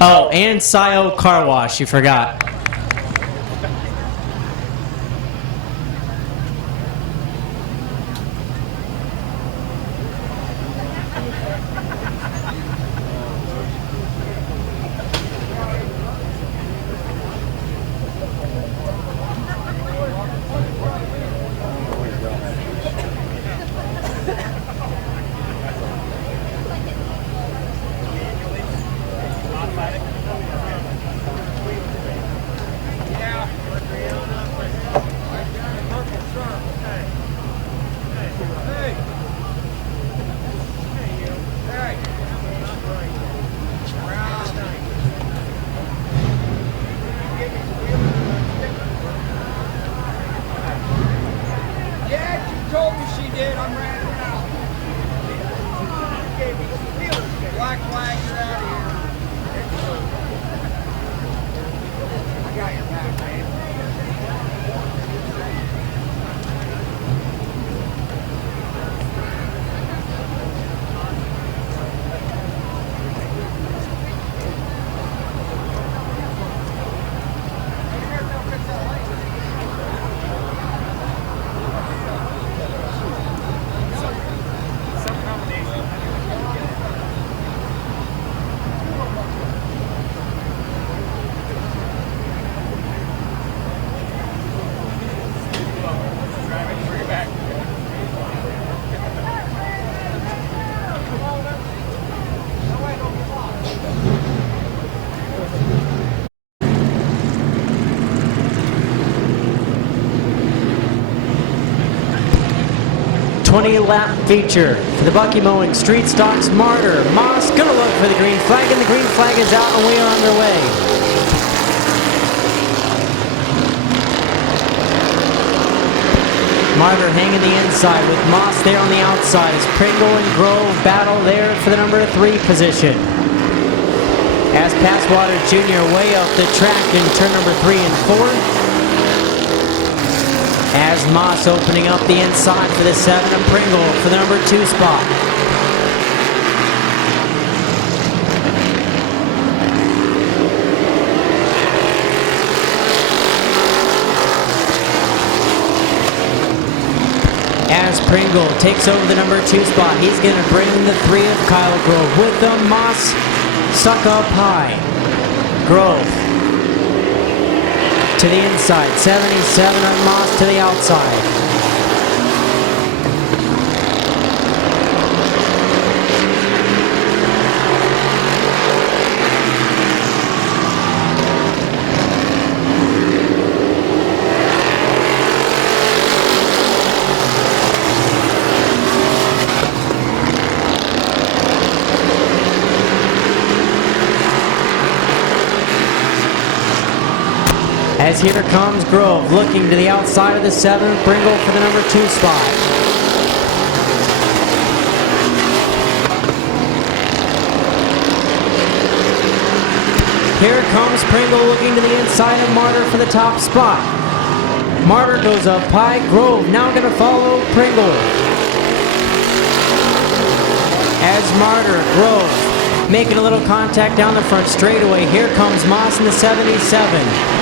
Oh, and Scio Car Wash, you forgot. 20-lap feature. For the Bucky Mowing Street Stocks, Martyr, Moss, gonna look for the green flag, and the green flag is out, and we are underway. Martyr hanging the inside with Moss there on the outside as Pringle and Grove battle there for the number 3 position. As Passwater Jr. way up the track in turn number 3 and 4. As Moss opening up the inside for the 7 of Pringle for the number 2 spot. As Pringle takes over the number 2 spot, he's going to bring the 3 of Kyle Grove with them. Moss stuck up high. Grove to the inside, 77 on Moss to the outside. As here comes Grove, looking to the outside of the 7, Pringle for the number 2 spot. Here comes Pringle looking to the inside of Martyr for the top spot. Martyr goes up high, Grove now going to follow Pringle. As Martyr, Grove making a little contact down the front straightaway. Here comes Moss in the 77.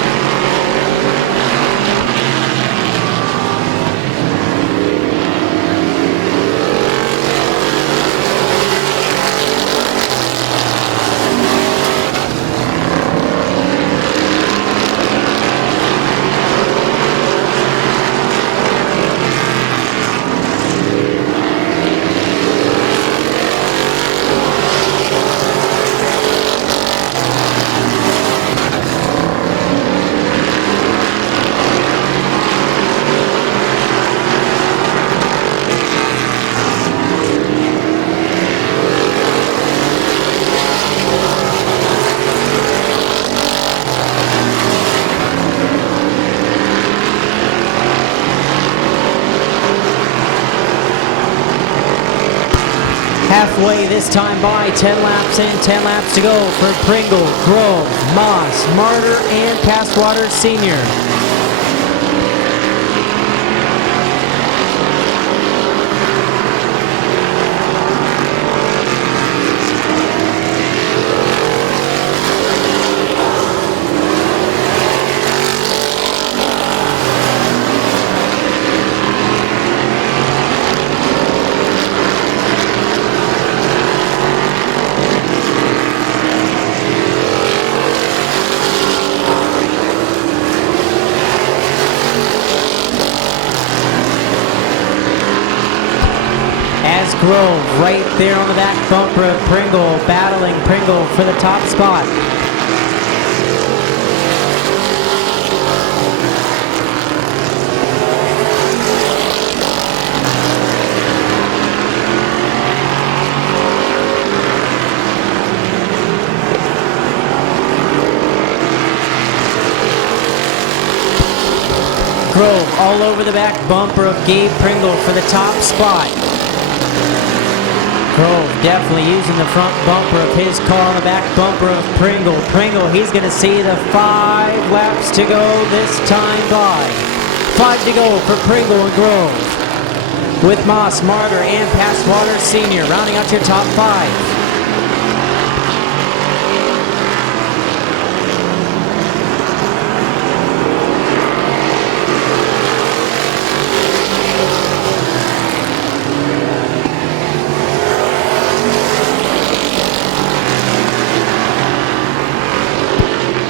Halfway this time by, 10 laps in, 10 laps to go for Pringle, Grove, Moss, Martyr, and Passwater Sr. Grove right there on the back bumper of Pringle, battling Pringle for the top spot. Grove all over the back bumper of Gabe Pringle for the top spot. Grove definitely using the front bumper of his car on the back bumper of Pringle. Pringle, he's going to see the 5 laps to go this time by. 5 to go for Pringle and Grove. With Moss, Martyr, and Passwater Sr. rounding out your top 5.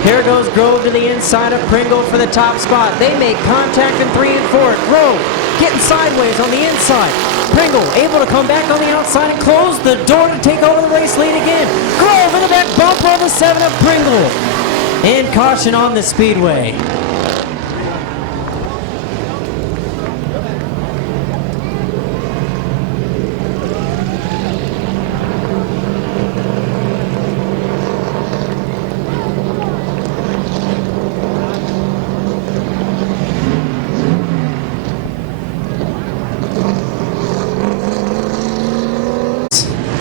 Here goes Grove to the inside of Pringle for the top spot. They make contact in 3 and 4. Grove getting sideways on the inside. Pringle able to come back on the outside and close the door to take over the race lead again. Grove in the back bumper on the 7 of Pringle. And caution on the speedway.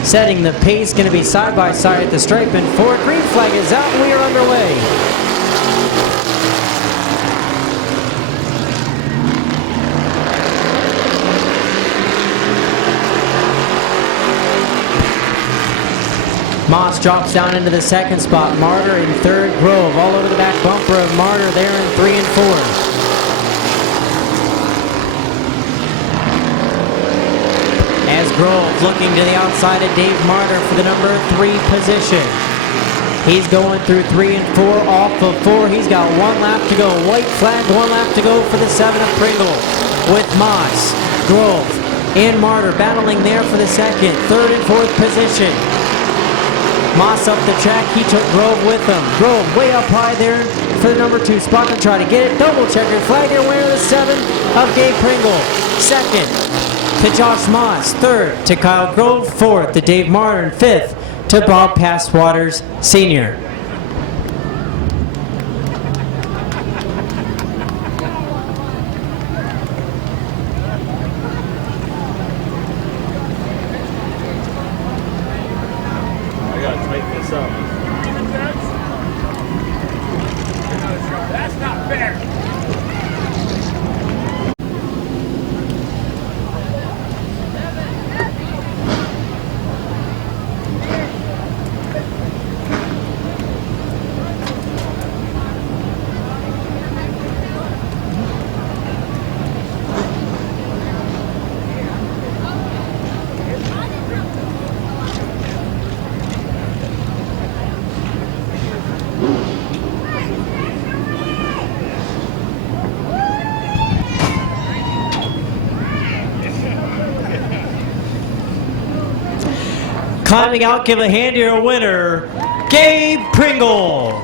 setting the pace. Going to be side by side at the stripe, and 4 green flag is out, and we are underway. Moss drops down into the second spot. Martyr in third. Grove all over the back bumper of Martyr there in 3 and 4. As Grove looking to the outside of Dave Martyr for the number 3 position. He's going through 3 and 4 off of 4. He's got 1 lap to go. White flag, 1 lap to go for the 7 of Pringle with Moss, Grove, and Martyr battling there for the second, 3rd and 4th position. Moss up the track, he took Grove with him. Grove way up high there for the number 2 spot to try to get it. Double checker flag, your winner, the 7 of Gabe Pringle. 2nd to Josh Moss. 3rd to Kyle Grove. 4th to Dave Martyr. And 5th to Bob Passwaters Sr. Climbing out, give a hand to your winner, Gabe Pringle.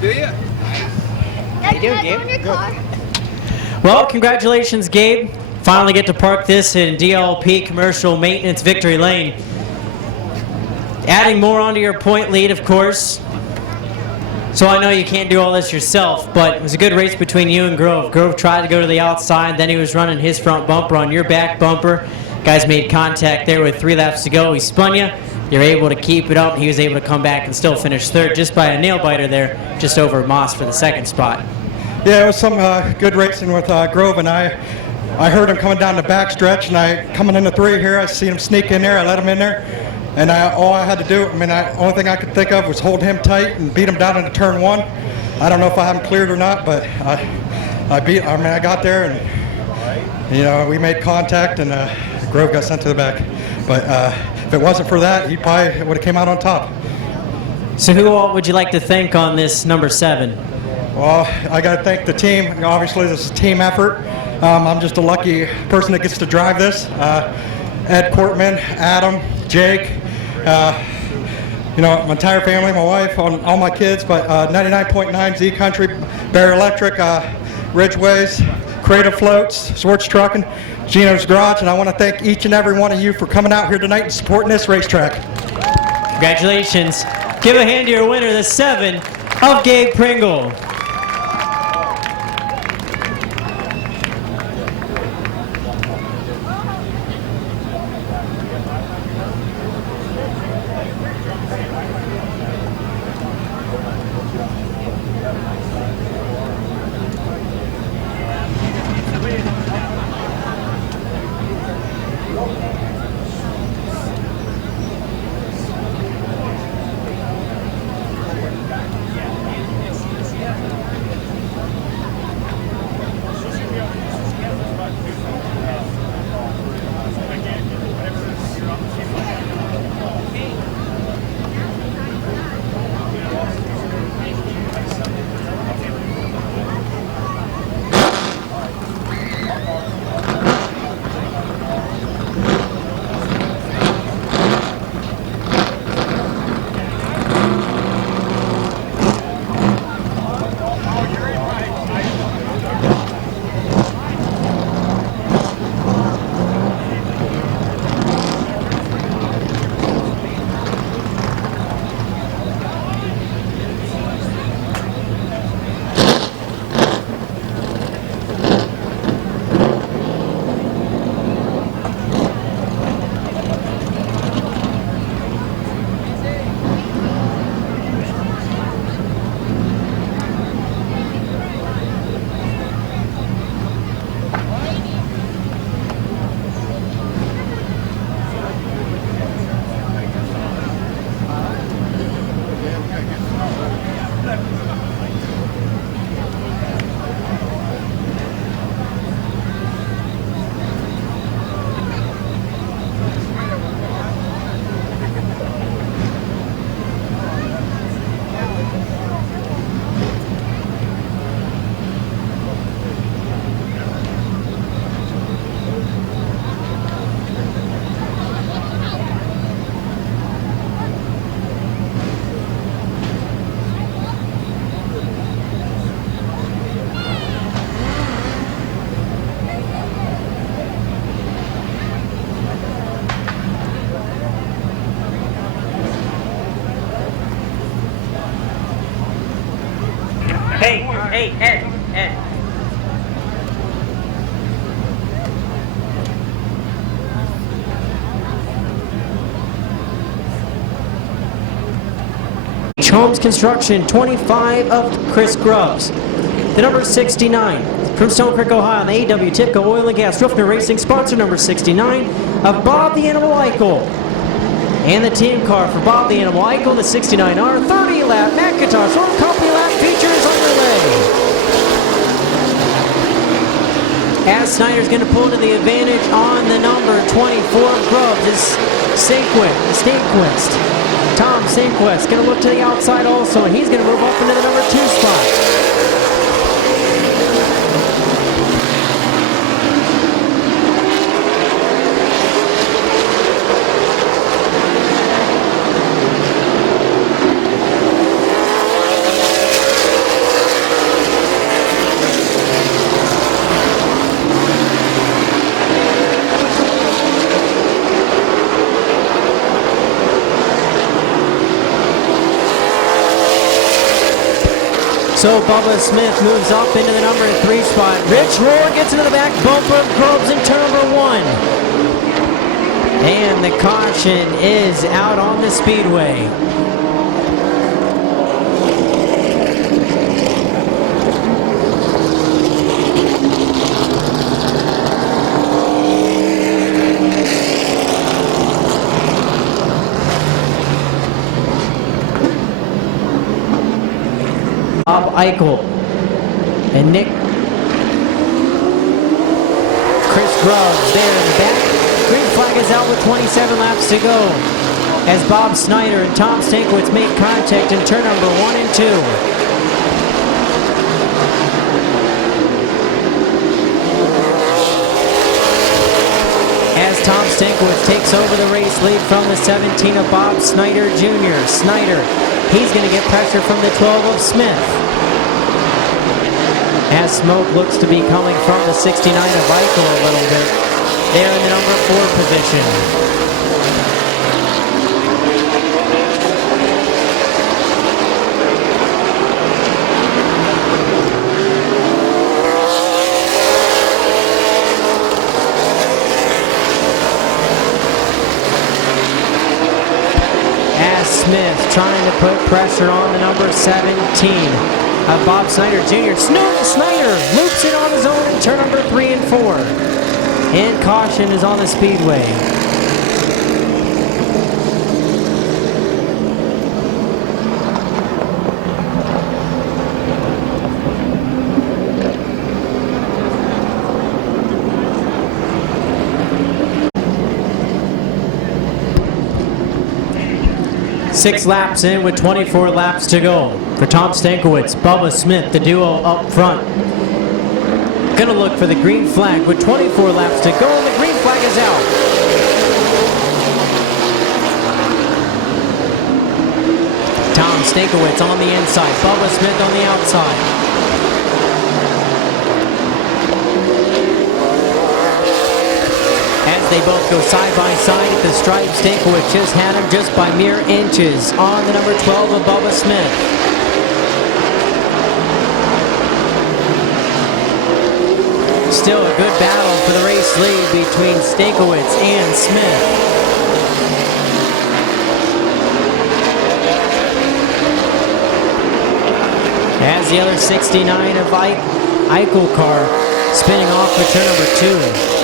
Do you? Well, congratulations, Gabe. Finally get to park this in DLP Commercial Maintenance Victory Lane. Adding more onto your point lead, of course. So I know you can't do all this yourself, but it was a good race between you and Grove. Grove tried to go to the outside, then he was running his front bumper on your back bumper. Guys made contact there with 3 laps to go. He spun you. You're able to keep it up. He was able to come back and still finish 3rd just by a nail biter there, just over Moss for the 2nd spot. Yeah, it was some good racing with Grove, and I heard him coming down the back stretch, and coming into 3 here, I seen him sneak in there. I let him in there, and all I had to do, only thing I could think of was hold him tight and beat him down into turn 1. I don't know if I have him cleared or not, but I got there, and we made contact, and Grove got sent to the back. But if it wasn't for that, he probably would have came out on top. So who all would you like to thank on this number 7? Well, I got to thank the team. Obviously, this is a team effort. I'm just a lucky person that gets to drive this. Ed Cortman, Adam, Jake, my entire family, my wife, all my kids, but 99.9 Z Country, Bear Electric, Ridgeways, Creative Floats, Swartz Trucking, Gino's Garage, and I want to thank each and every one of you for coming out here tonight and supporting this racetrack. Congratulations. Give a hand to your winner, the 7 of Gabe Pringle. Holmes Construction, 25 of Chris Grubbs. The number 69 from Stone Creek, Ohio, the A.W. Tipco Oil and Gas Roofner Racing sponsor, number 69 of Bob the Animal Eichel. And the team car for Bob the Animal Eichel, the 69R 30-lap McIntosh Oil Company lap features underway. As Snyder's going to pull to the advantage on the number 24 of Grubbs is Stanquist. Tom Stanquist going to look to the outside also, and he's going to move up into the number 2 spot. So Bubba Smith moves up into the number 3 spot. Rich Rohr gets into the back bumper of Grubbs in turn number 1. And the caution is out on the speedway. Bob Eichel and Chris Grubbs there in the back. Green flag is out with 27 laps to go as Bob Snyder and Tom Stankiewicz make contact in turn number 1 and 2. As Tom Stankiewicz takes over the race lead from the 17 of Bob Snyder Jr. Snyder, he's going to get pressure from the 12 of Smith. As smoke looks to be coming from the 69 of Eichel a little bit. They're in the number 4 position. Smith trying to put pressure on the number 17 of Bob Snyder Jr. Snyder loops it on his own in turn number 3 and 4. And caution is on the speedway. Six laps in with 24 laps to go. For Tom Stankiewicz, Bubba Smith, the duo up front. Gonna look for the green flag with 24 laps to go, and the green flag is out. Tom Stankiewicz on the inside, Bubba Smith on the outside. They both go side by side at the stripe. Stankiewicz just had him just by mere inches on the number 12 of Bubba Smith. Still a good battle for the race lead between Stankiewicz and Smith. As the other 69 of Eichel car spinning off for turn number 2.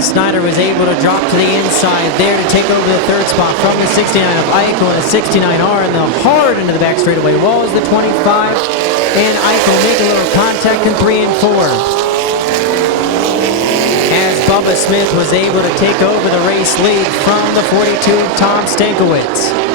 Snyder was able to drop to the inside there to take over the 3rd spot from the 69 of Eichel and a 69R, and the hard into the back straightaway wall is the 25, and Eichel make a little contact in 3 and 4. As Bubba Smith was able to take over the race lead from the 42 Tom Stankiewicz.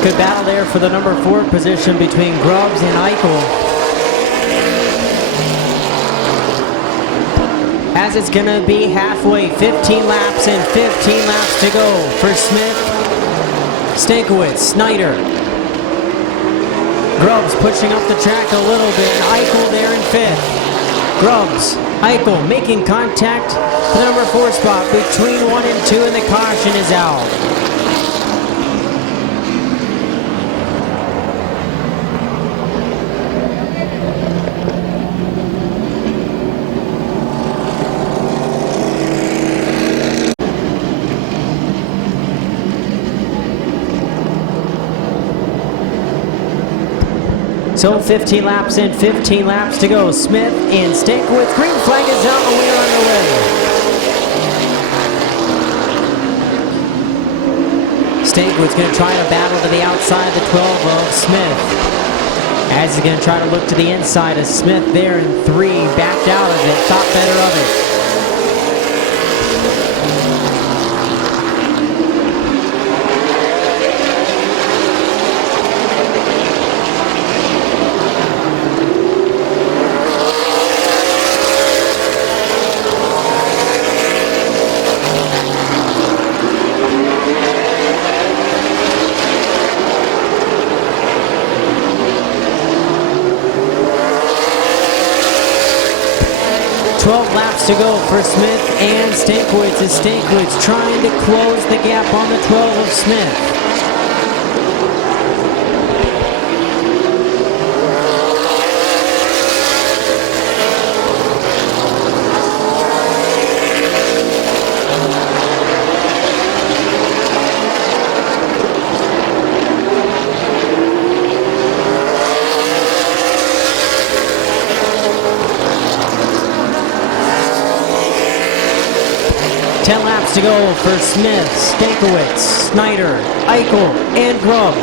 Good battle there for the number 4 position between Grubbs and Eichel. As it's going to be halfway, 15 laps and 15 laps to go for Smith, Stankiewicz, Snyder. Grubbs pushing up the track a little bit, and Eichel there in 5th. Grubbs, Eichel making contact for the number 4 spot between 1 and 2, and the caution is out. So 15 laps in, 15 laps to go. Smith and Stankiewicz. Green flag is out and we are underway. Stankiewicz going to try to battle to the outside the 12 of Smith. As he's going to try to look to the inside of Smith there in 3. Backed out of it, thought better of it. To go for Smith and Stankiewicz as Stankiewicz trying to close the gap on the 12 of Smith. To go for Smith, Stankiewicz, Snyder, Eichel, and Grubb.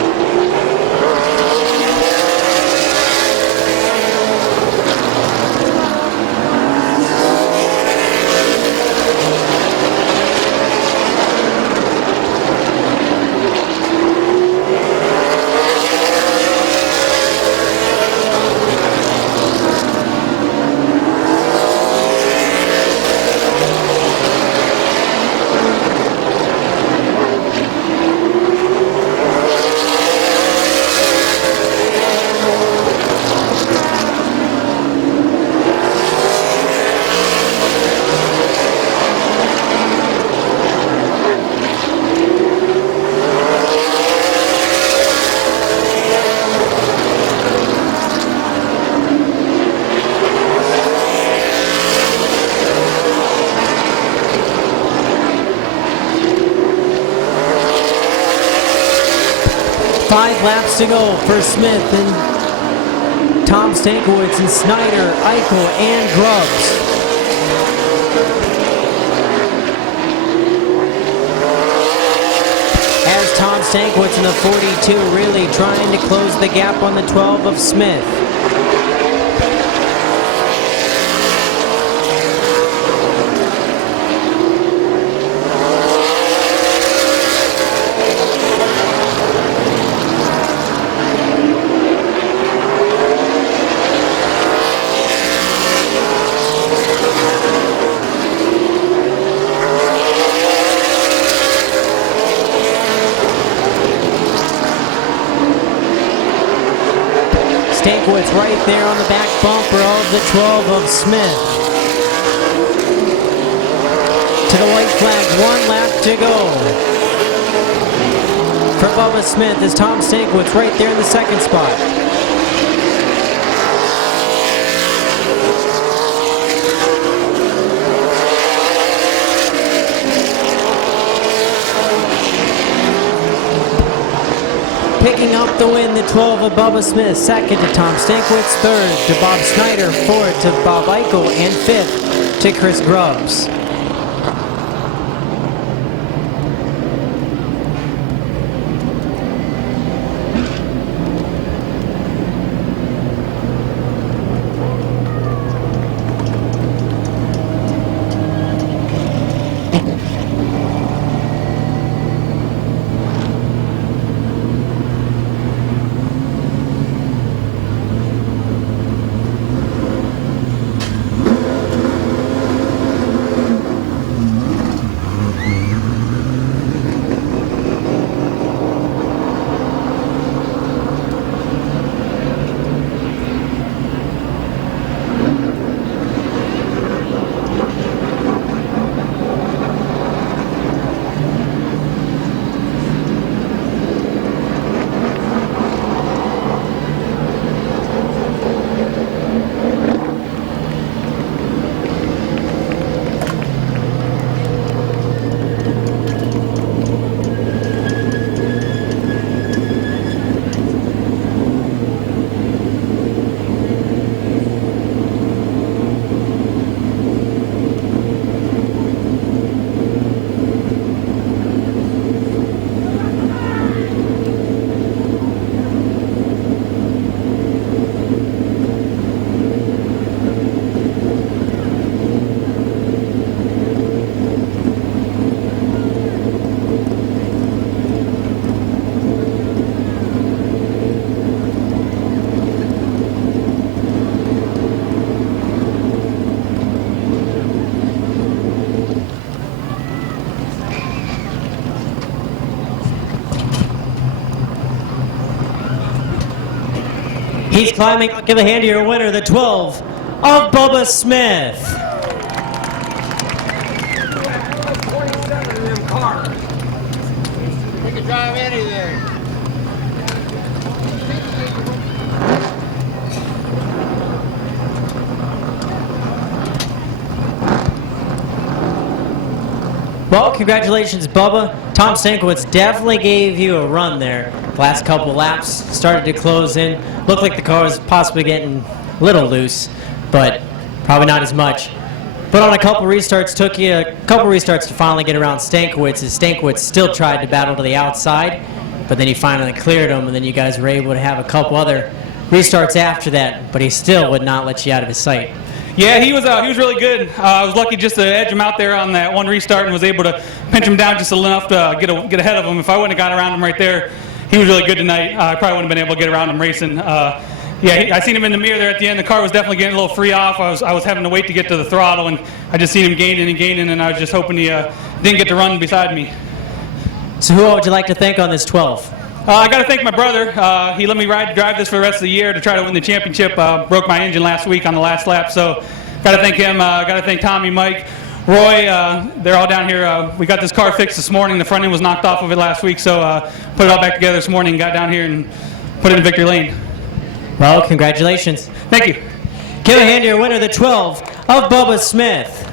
Laps to go for Smith and Tom Stankiewicz and Snyder, Eichel, and Grubbs. As Tom Stankiewicz in the 42 really trying to close the gap on the 12 of Smith. Stankiewicz right there on the back bumper of the 12 of Smith. To the white flag, 1 lap to go. For Bubba Smith is Tom Stankiewicz right there in the 2nd spot. Picking up the win, the 12 of Bubba Smith, 2nd to Tom Stankiewicz, 3rd to Bob Snyder, 4th to Bob Eichel, and 5th to Chris Grubbs. He's climbing. I'll give a hand to your winner, the 12 of Bubba Smith. You can drive anything. Well, congratulations, Bubba. Tom Stankiewicz definitely gave you a run there. The last couple laps started to close in. Looked like the car was possibly getting a little loose, but probably not as much. But on a couple restarts, took you a couple restarts to finally get around Stankiewicz, as Stankiewicz still tried to battle to the outside, but then he finally cleared him, and then you guys were able to have a couple other restarts after that, but he still would not let you out of his sight. Yeah, he was really good. I was lucky just to edge him out there on that one restart and was able to pinch him down just enough to get ahead of him. If I wouldn't have got around him right there, he was really good tonight. I probably wouldn't have been able to get around him racing. I seen him in the mirror there at the end. The car was definitely getting a little free off. I was having to wait to get to the throttle, and I just seen him gaining and gaining, and I was just hoping he didn't get to run beside me. So who would you like to thank on this 12? I got to thank my brother. He let me drive this for the rest of the year to try to win the championship. Broke my engine last week on the last lap, so got to thank him. Got to thank Tommy, Mike, Roy. They're all down here. We got this car fixed this morning. The front end was knocked off of it last week, so put it all back together this morning and got down here and put it in victory lane. Well, congratulations. Thank you. Give a hand to your winner, the 12 of Bubba Smith.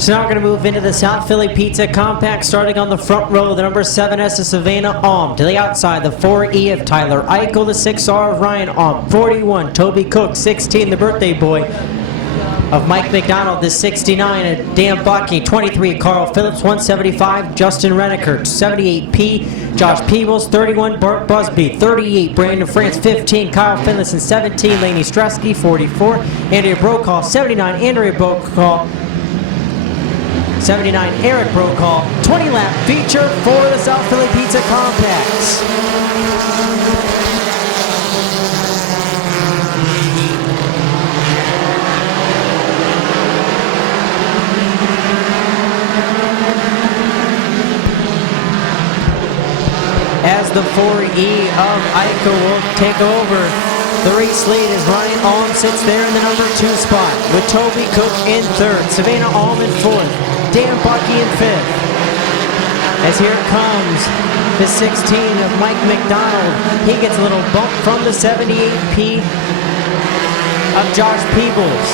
So now we're going to move into the South Philly Pizza Compact, starting on the front row, the number 7S of Savannah Alm. To the outside, the 4E of Tyler Eichel, the 6R of Ryan Alm, 41, Toby Cook, 16, the birthday boy of Mike McDonald, the 69 of Dan Bucky, 23, Carl Phillips, 175, Justin Renneker, 78P, Josh Peebles, 31, Bart Busby, 38, Brandon France, 15, Kyle Finlayson, 17, Laney Stresky, 44, Andrea Brokaw, 79, Andrea Brokaw, 79, Eric Brokaw, 20-lap feature for the South Philly Pizza Compacts. As the 4E of Ica will take over the race lead as Ryan Alm sits there in the number 2 spot with Toby Cook in 3rd, Savannah Alm in 4th, Dan Bucky in 5th. As here comes the 16 of Mike McDonald. He gets a little bump from the 78P of Josh Peebles.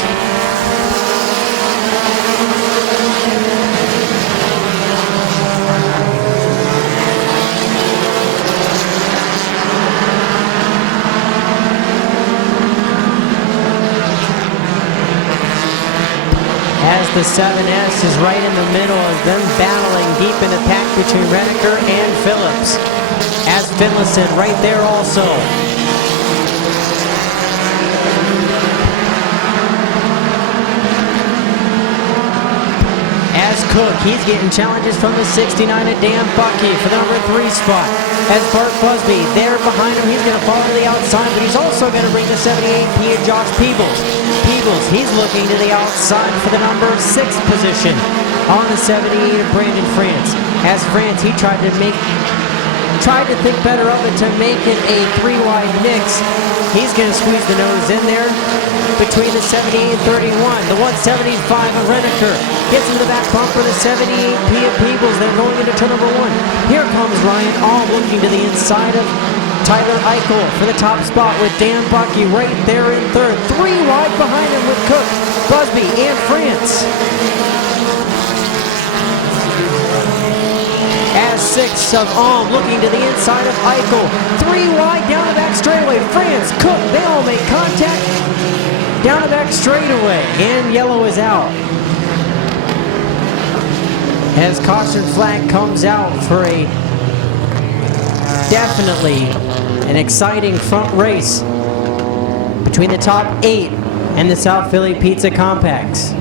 the 7S is right in the middle of them battling deep in the pack between Reneker and Phillips. As Finlayson right there also. As Cook, he's getting challenges from the 69 of Dan Bucky for the number 3 spot. As Bart Busby, there behind him, he's going to fall to the outside, but he's also going to bring the 78P of Josh Peebles. Peebles, he's looking to the outside for the number 6 position on the 78 of Brandon France. As France, he tried to think better of it to make it a 3-wide mix. He's going to squeeze the nose in there between the 78 and 31. The 175 of Reneker gets into the back bumper. The 78P of Peebles. They're going into turn number 1. Here comes Ryan All looking to the inside of Tyler Eichel for the top spot with Dan Bucky right there in third. 3 wide behind him with Cook, Busby, and France. As 6 of Alm looking to the inside of Eichel. 3 wide down the back straightaway. France, Cook, they all make contact. Down the back straightaway, and yellow is out. As caution flag comes out for a definitely an exciting front race between the top 8 and the South Philly Pizza Compacts.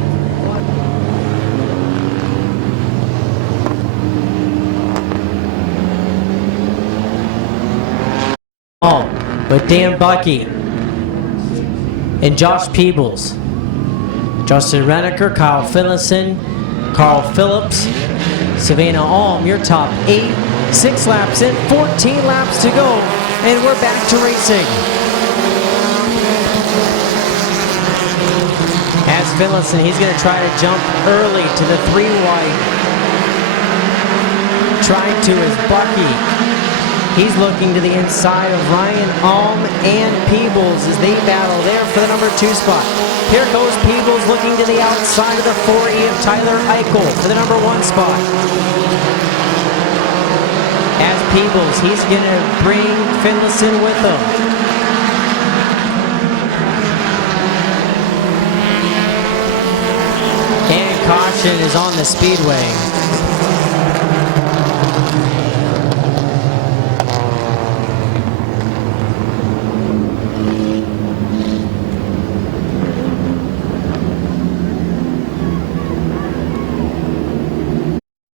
With Dan Bucky and Josh Peebles, Justin Reneker, Kyle Finlayson, Carl Phillips, Savannah Alm, your top 8. 6 laps in, 14 laps to go, and we're back to racing. As Finlayson, he's going to try to jump early to the 3 wide. Trying to is Bucky. He's looking to the inside of Ryan Alm and Peebles as they battle there for the number 2 spot. Here goes Peebles looking to the outside of the 4E of Tyler Eichel for the number 1 spot. As Peebles, he's going to bring Finlayson with him. And caution is on the speedway.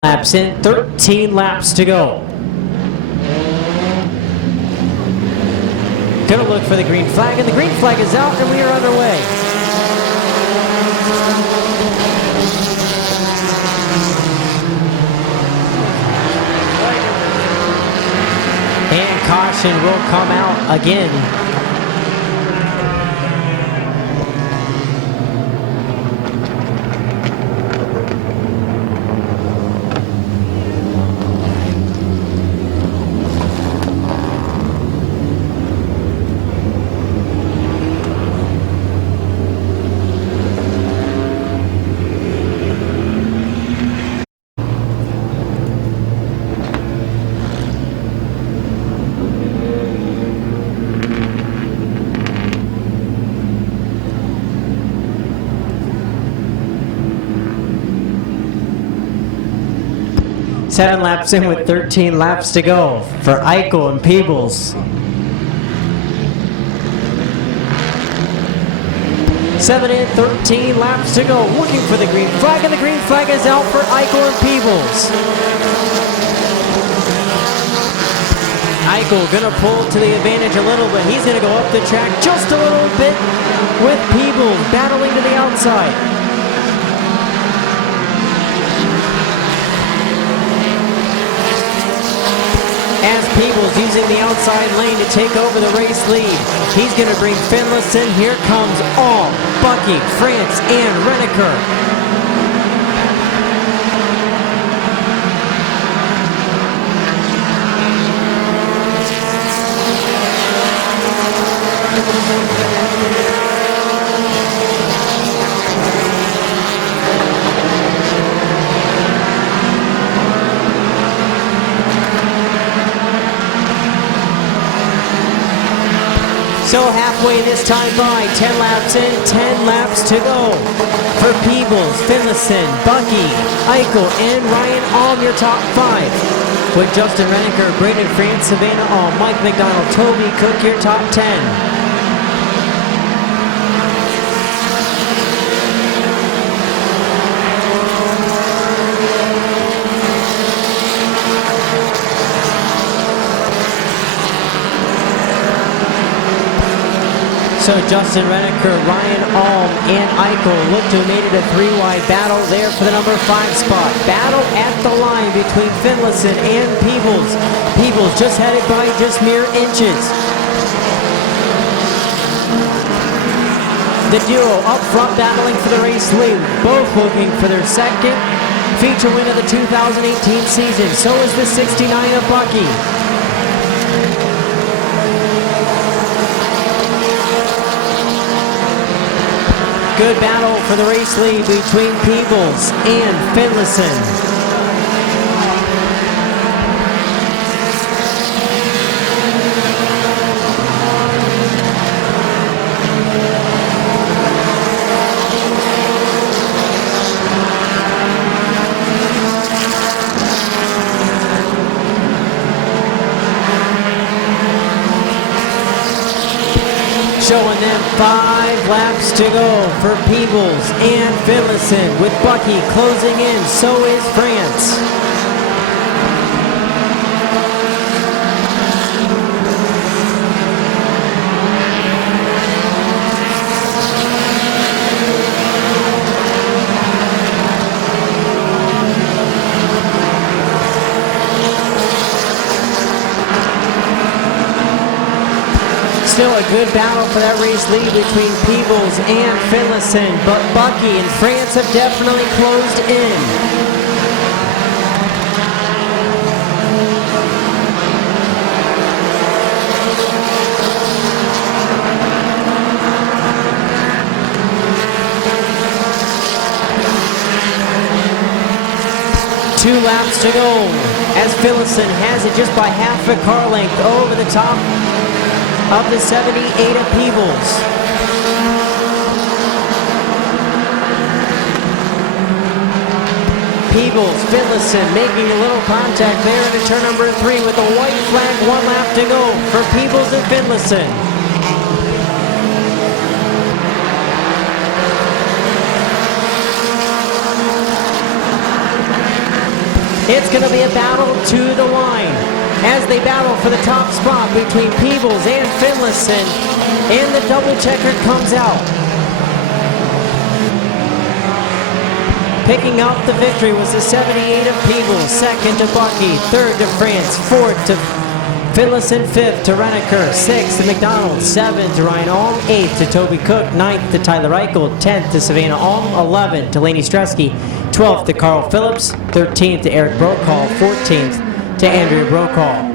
Laps in, 13 laps to go. Gonna look for the green flag, and the green flag is out, and we are underway. And caution will come out again. Seven laps in with 13 laps to go for Eichel and Peebles. 7 in, 13 laps to go. Looking for the green flag, and the green flag is out for Eichel and Peebles. Eichel gonna pull to the advantage a little bit. He's gonna go up the track just a little bit with Peebles battling to the outside. As Peebles using the outside lane to take over the race lead. He's going to bring Finlayson. Here comes Alm, Bucky, France, and Reneker. So halfway this time by, 10 laps in, 10 laps to go. For Peebles, Finlayson, Bucky, Eichel, and Ryan Alm, your top 5. With Justin Renniker, Braden France, Savannah Alm, Mike McDonald, Toby Cook, your top 10. So Justin Renniker, Ryan Alm, and Eichel look to have made it a 3-wide battle there for the number 5 spot. Battle at the line between Finlayson and Peebles. Peebles just had it by just mere inches. The duo up front battling for the race lead, both looking for their second feature win of the 2018 season. So is the 69 of Bucky. Good battle for the race lead between Peebles and Finlayson. Showing them 5 laps to go for Peebles and Finlayson, with Bucky closing in. So is France. Still a good battle for that race lead between Peebles and Finlayson, but Bucky and France have definitely closed in. Two laps to go as Finlayson has it just by half a car length over the top of the 78 of Peebles. Peebles, Finlayson making a little contact there into turn number 3 with a white flag. 1 lap to go for Peebles and Finlayson. It's going to be a battle to the line as they battle for the top spot between Peebles and Finlayson, and the double checker comes out. Picking up the victory was the 78 of Peebles, second to Bucky, third to France, fourth to Finlayson, fifth to Renniker, sixth to McDonald, seventh to Ryan Alm, eighth to Toby Cook, ninth to Tyler Eichel, 10th to Savannah Alm, 11th to Laney Stresky, 12th to Carl Phillips, 13th to Eric Brokaw, 14th to Andrea Brokaw.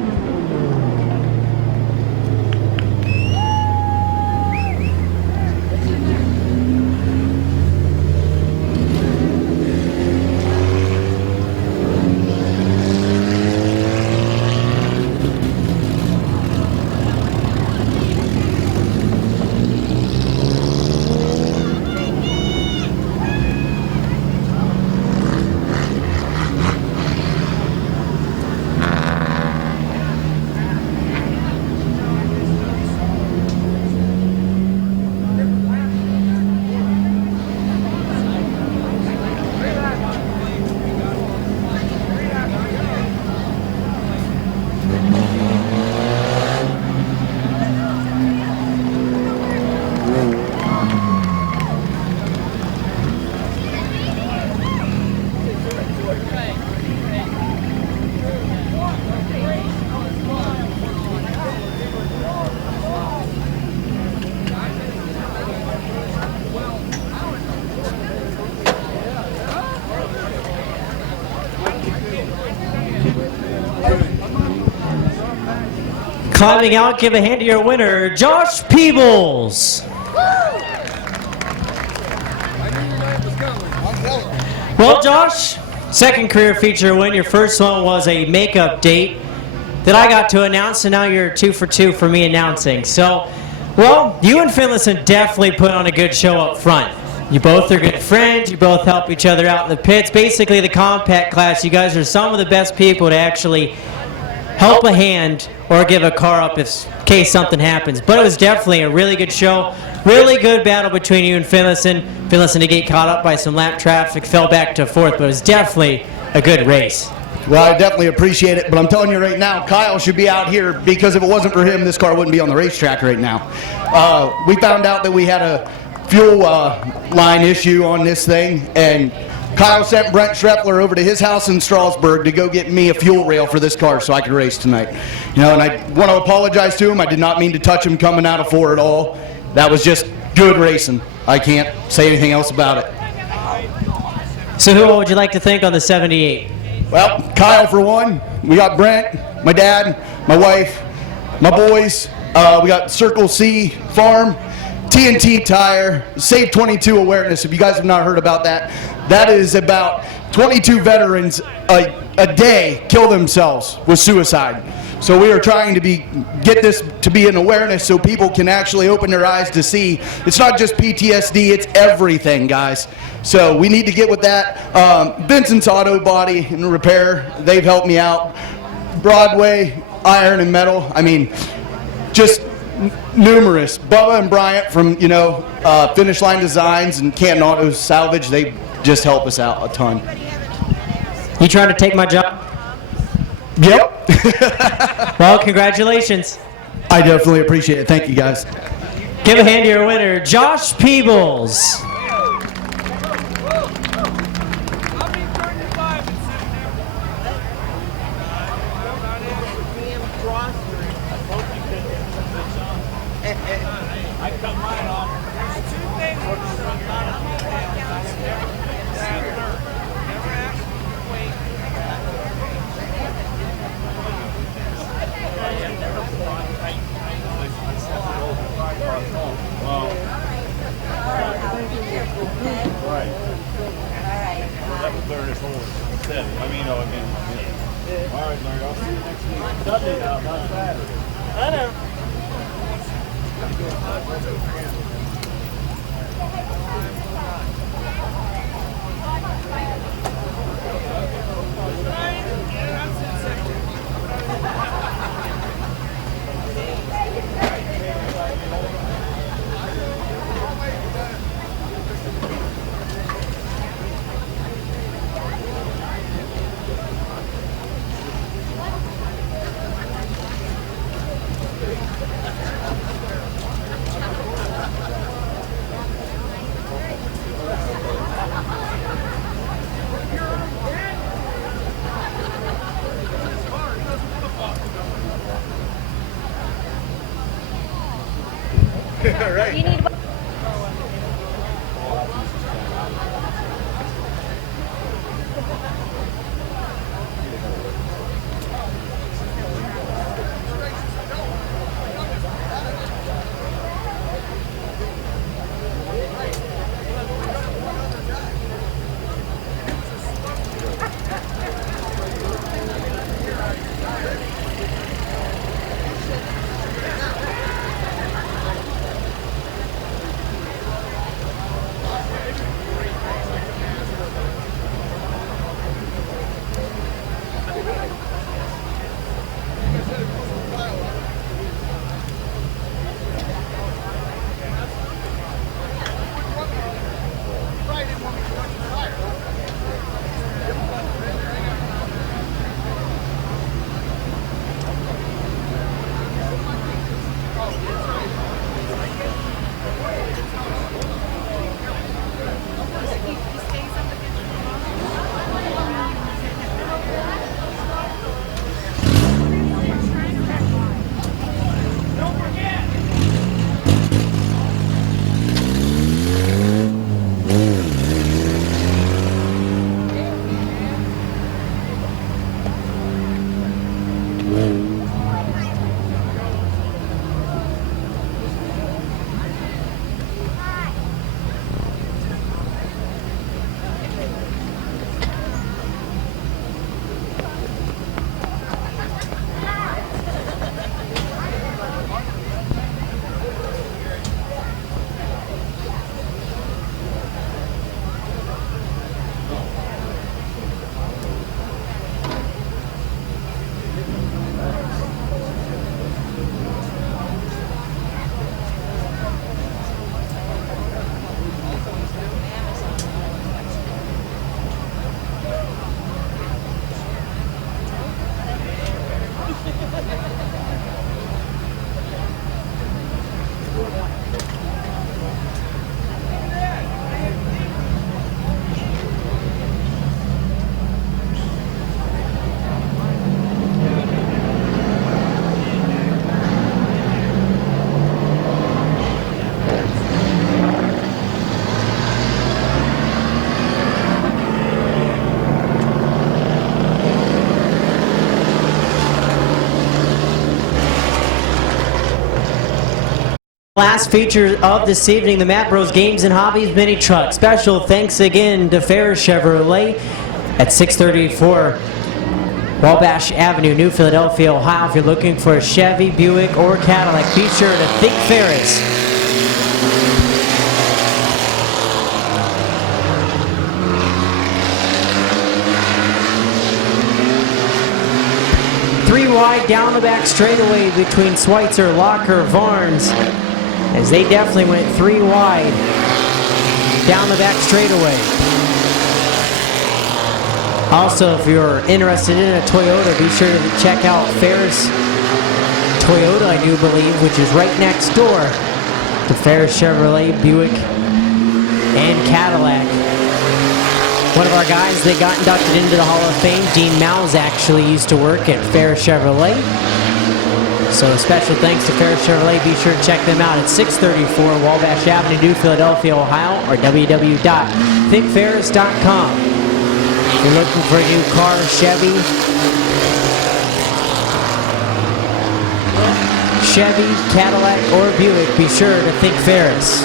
Climbing out, give a hand to your winner, Josh Peebles. Well, Josh, second career feature win. Your first one was a makeup date that I got to announce, and now you're 2 for 2 for me announcing. So Well, you and Finlayson definitely put on a good show up front. You both are good friends. You both help each other out in the pits. Basically, the compact class, you guys are some of the best people to actually help a hand or give a car up in case something happens. But it was definitely a really good show. Really good battle between you and Finlayson. Finlayson to get caught up by some lap traffic, fell back to fourth, but it was definitely a good race. Well, I definitely appreciate it, but I'm telling you right now, Kyle should be out here because if it wasn't for him, this car wouldn't be on the racetrack right now. We found out that we had a fuel line issue on this thing, and Kyle sent Brent Schreffler over to his house in Strasburg to go get me a fuel rail for this car so I could race tonight. You know, and I want to apologize to him. I did not mean to touch him coming out of 4 at all. That was just good racing. I can't say anything else about it. So who would you like to thank on the 78? Well, Kyle for one. We got Brent, my dad, my wife, my boys. We got Circle C Farm, TNT Tire, Save 22 Awareness. If you guys have not heard about that, that is about 22 veterans a day kill themselves with suicide. So we are trying to get this to be an awareness so people can actually open their eyes to see it's not just PTSD, it's everything, guys. So we need to get with that. Vincent's Auto Body and Repair, they've helped me out. Broadway, Iron and Metal, I mean, just numerous. Bubba and Bryant from, Finish Line Designs and Canton Auto Salvage, they just help us out a ton. You trying to take my job? Yep. Well, congratulations. I definitely appreciate it. Thank you, guys. Give a hand to your winner, Josh Peebles. Last feature of this evening, the Matt Bros Games and Hobbies Mini Truck. Special thanks again to Ferris Chevrolet at 634 Wabash Avenue, New Philadelphia, Ohio. If you're looking for a Chevy, Buick, or Cadillac, be sure to think Ferris. Three wide down the back straightaway between Schweitzer, Locker, Varnes, as they definitely went three wide down the back straightaway. Also, if you're interested in a Toyota, be sure to check out Ferris Toyota, I do believe, which is right next door to Ferris Chevrolet, Buick, and Cadillac. One of our guys that got inducted into the Hall of Fame, Dean Mouse, actually used to work at Ferris Chevrolet. So special thanks to Ferris Chevrolet. Be sure to check them out at 634 Wabash Avenue, New Philadelphia, Ohio, or www.thinkferris.com. If you're looking for a new car, Chevy, Cadillac, or Buick, be sure to think Ferris.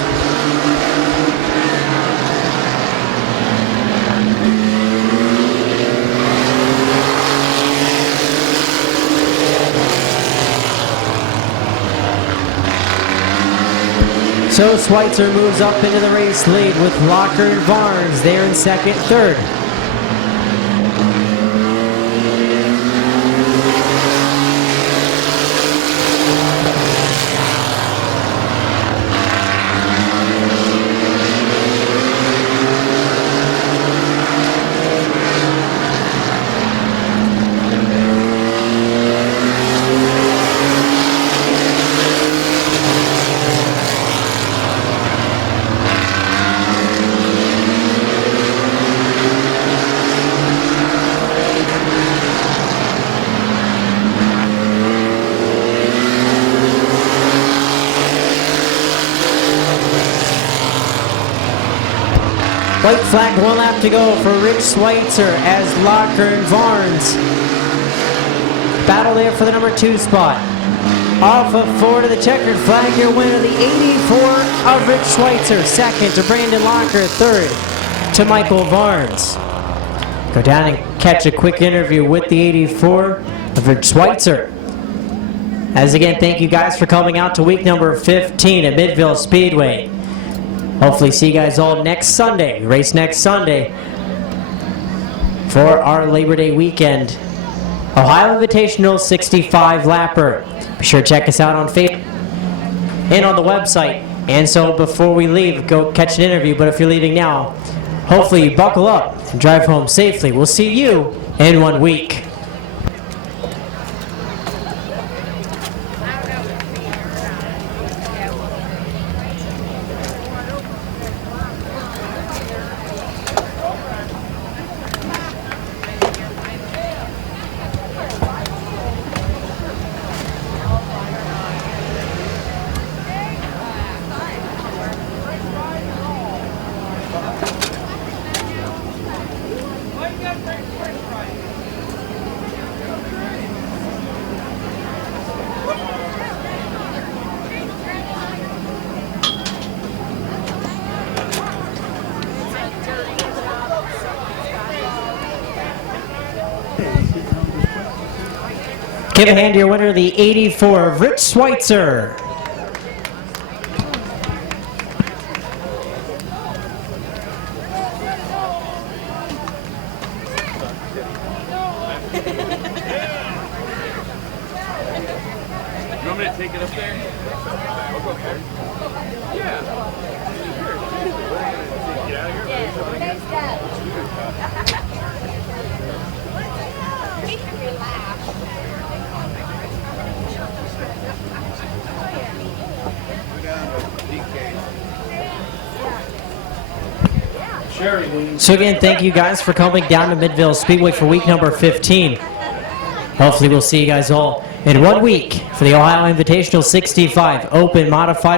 So Schweitzer moves up into the race lead with Locker and Varnes there in second, third. White flag, one lap to go for Rich Schweitzer as Locker and Varnes battle there for the number 2 spot. Off of 4 to the checkered flag, your winner, the 84 of Rich Schweitzer. Second to Brandon Locker. Third to Michael Varnes. Go down and catch a quick interview with the 84 of Rich Schweitzer. As again, thank you guys for coming out to week number 15 at Midvale Speedway. Hopefully see you guys all next Sunday, race next Sunday, for our Labor Day weekend Ohio Invitational 65 lapper. Be sure to check us out on Facebook and on the website. And so before we leave, go catch an interview. But if you're leaving now, hopefully you buckle up and drive home safely. We'll see you in 1 week. Give a hand to your winner, the 84 of Rich Schweitzer. You want me to take it up there? I'll go up there. Yeah. Get out of here. So again, thank you guys for coming down to Midvale Speedway for week number 15. Hopefully we'll see you guys all in 1 week for the Ohio Invitational 65 Open Modified